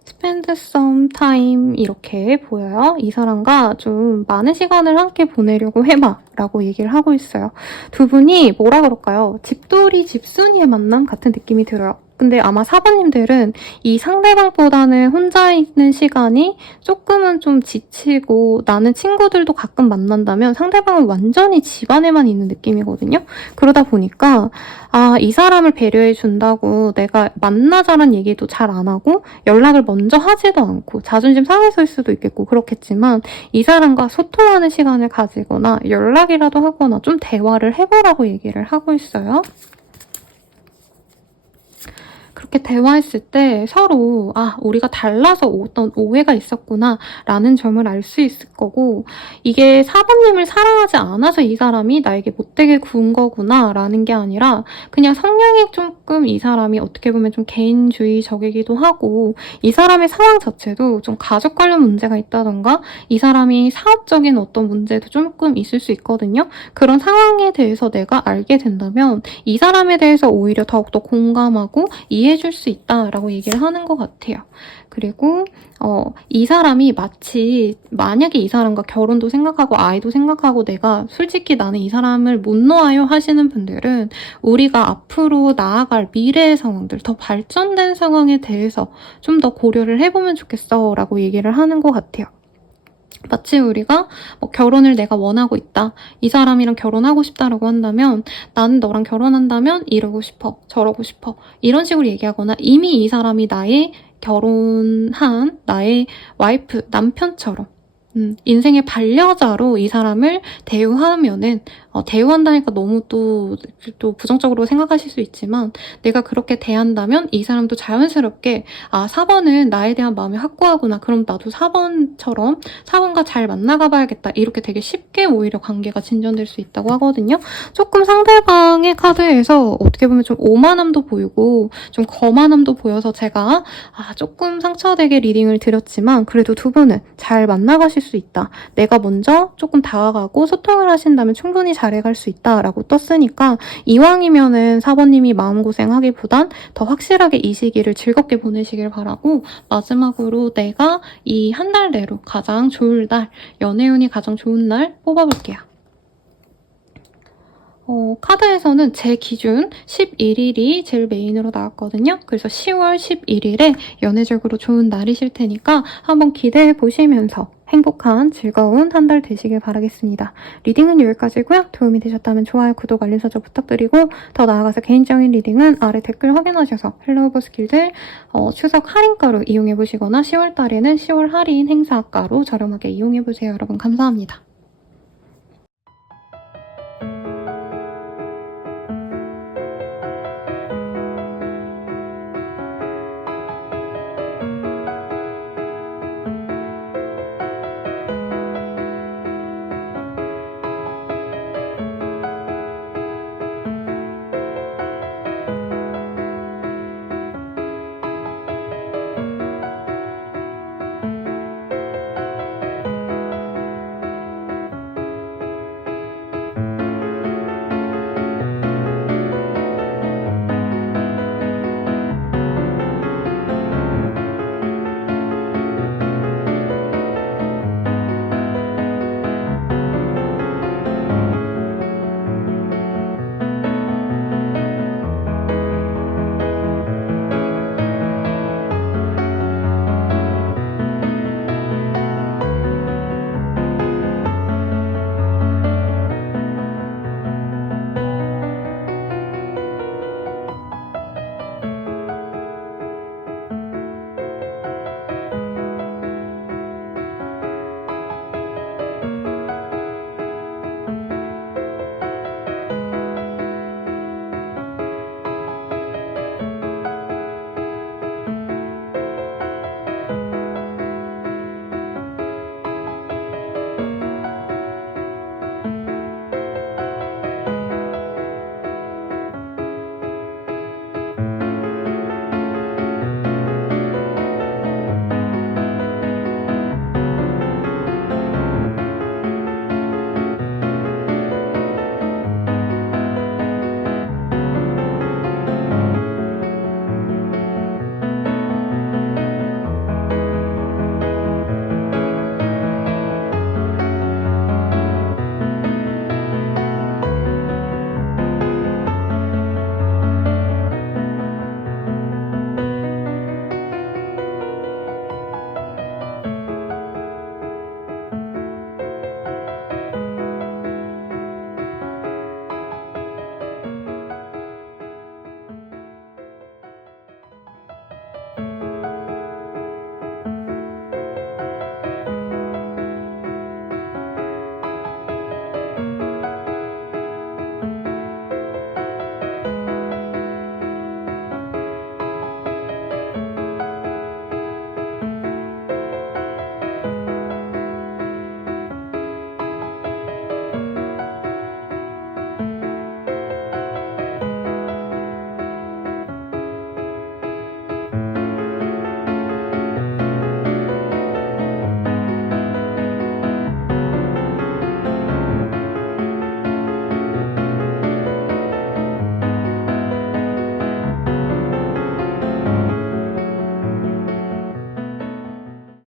Spend some time 이렇게 보여요. 이 사람과 좀 많은 시간을 함께 보내려고 해봐 라고 얘기를 하고 있어요. 두 분이 뭐라 그럴까요? 집돌이 집순이의 만남 같은 느낌이 들어요. 근데 아마 사부님들은 이 상대방보다는 혼자 있는 시간이 조금은 좀 지치고 나는 친구들도 가끔 만난다면 상대방은 완전히 집안에만 있는 느낌이거든요. 그러다 보니까 이 사람을 배려해 준다고 내가 만나자는 얘기도 잘 안 하고 연락을 먼저 하지도 않고 자존심 상했을 수도 있겠고 그렇겠지만 이 사람과 소통하는 시간을 가지거나 연락이라도 하거나 좀 대화를 해보라고 얘기를 하고 있어요. 그렇게 대화했을 때 서로 우리가 달라서 어떤 오해가 있었구나 라는 점을 알 수 있을 거고, 이게 사부님을 사랑하지 않아서 이 사람이 나에게 못되게 구운 거구나 라는 게 아니라 그냥 성향이 조금 이 사람이 어떻게 보면 좀 개인주의적이기도 하고 이 사람의 상황 자체도 좀 가족 관련 문제가 있다던가 이 사람이 사업적인 어떤 문제도 조금 있을 수 있거든요. 그런 상황에 대해서 내가 알게 된다면 이 사람에 대해서 오히려 더욱더 공감하고 이해해줄 수 있다라고 얘기를 하는 것 같아요. 그리고 이 사람이 마치 만약에 이 사람과 결혼도 생각하고 아이도 생각하고 내가 솔직히 나는 이 사람을 못 놓아요 하시는 분들은 우리가 앞으로 나아갈 미래의 상황들, 더 발전된 상황에 대해서 좀 더 고려를 해보면 좋겠어 라고 얘기를 하는 것 같아요. 마치 우리가 결혼을 내가 원하고 있다. 이 사람이랑 결혼하고 싶다라고 한다면 나는 너랑 결혼한다면 이러고 싶어. 저러고 싶어. 이런 식으로 얘기하거나 이미 이 사람이 나의 결혼한 나의 와이프, 남편처럼 인생의 반려자로 이 사람을 대우하면은 대우한다니까 너무 또 부정적으로 생각하실 수 있지만 내가 그렇게 대한다면 이 사람도 자연스럽게 4번은 나에 대한 마음이 확고하구나. 그럼 나도 4번처럼 4번과 잘 만나가 봐야겠다. 이렇게 되게 쉽게 오히려 관계가 진전될 수 있다고 하거든요. 조금 상대방의 카드에서 어떻게 보면 좀 오만함도 보이고 좀 거만함도 보여서 제가 조금 상처되게 리딩을 드렸지만 그래도 두 분은 잘 만나가실 수 있다. 내가 먼저 조금 다가가고 소통을 하신다면 충분히 잘해갈 수 있다라고 떴으니까 이왕이면은 사번님이 마음고생하기보단 더 확실하게 이 시기를 즐겁게 보내시길 바라고, 마지막으로 내가 이 한 달 내로 가장 좋을 날, 연애운이 가장 좋은 날 뽑아볼게요. 카드에서는 제 기준 11일이 제일 메인으로 나왔거든요. 그래서 10월 11일에 연애적으로 좋은 날이실 테니까 한번 기대해 보시면서 행복한 즐거운 한 달 되시길 바라겠습니다. 리딩은 여기까지고요. 도움이 되셨다면 좋아요, 구독, 알림 설정 부탁드리고 더 나아가서 개인적인 리딩은 아래 댓글 확인하셔서 헬로우버스킬드 추석 할인가로 이용해보시거나 10월 달에는 10월 할인 행사가로 저렴하게 이용해보세요. 여러분 감사합니다.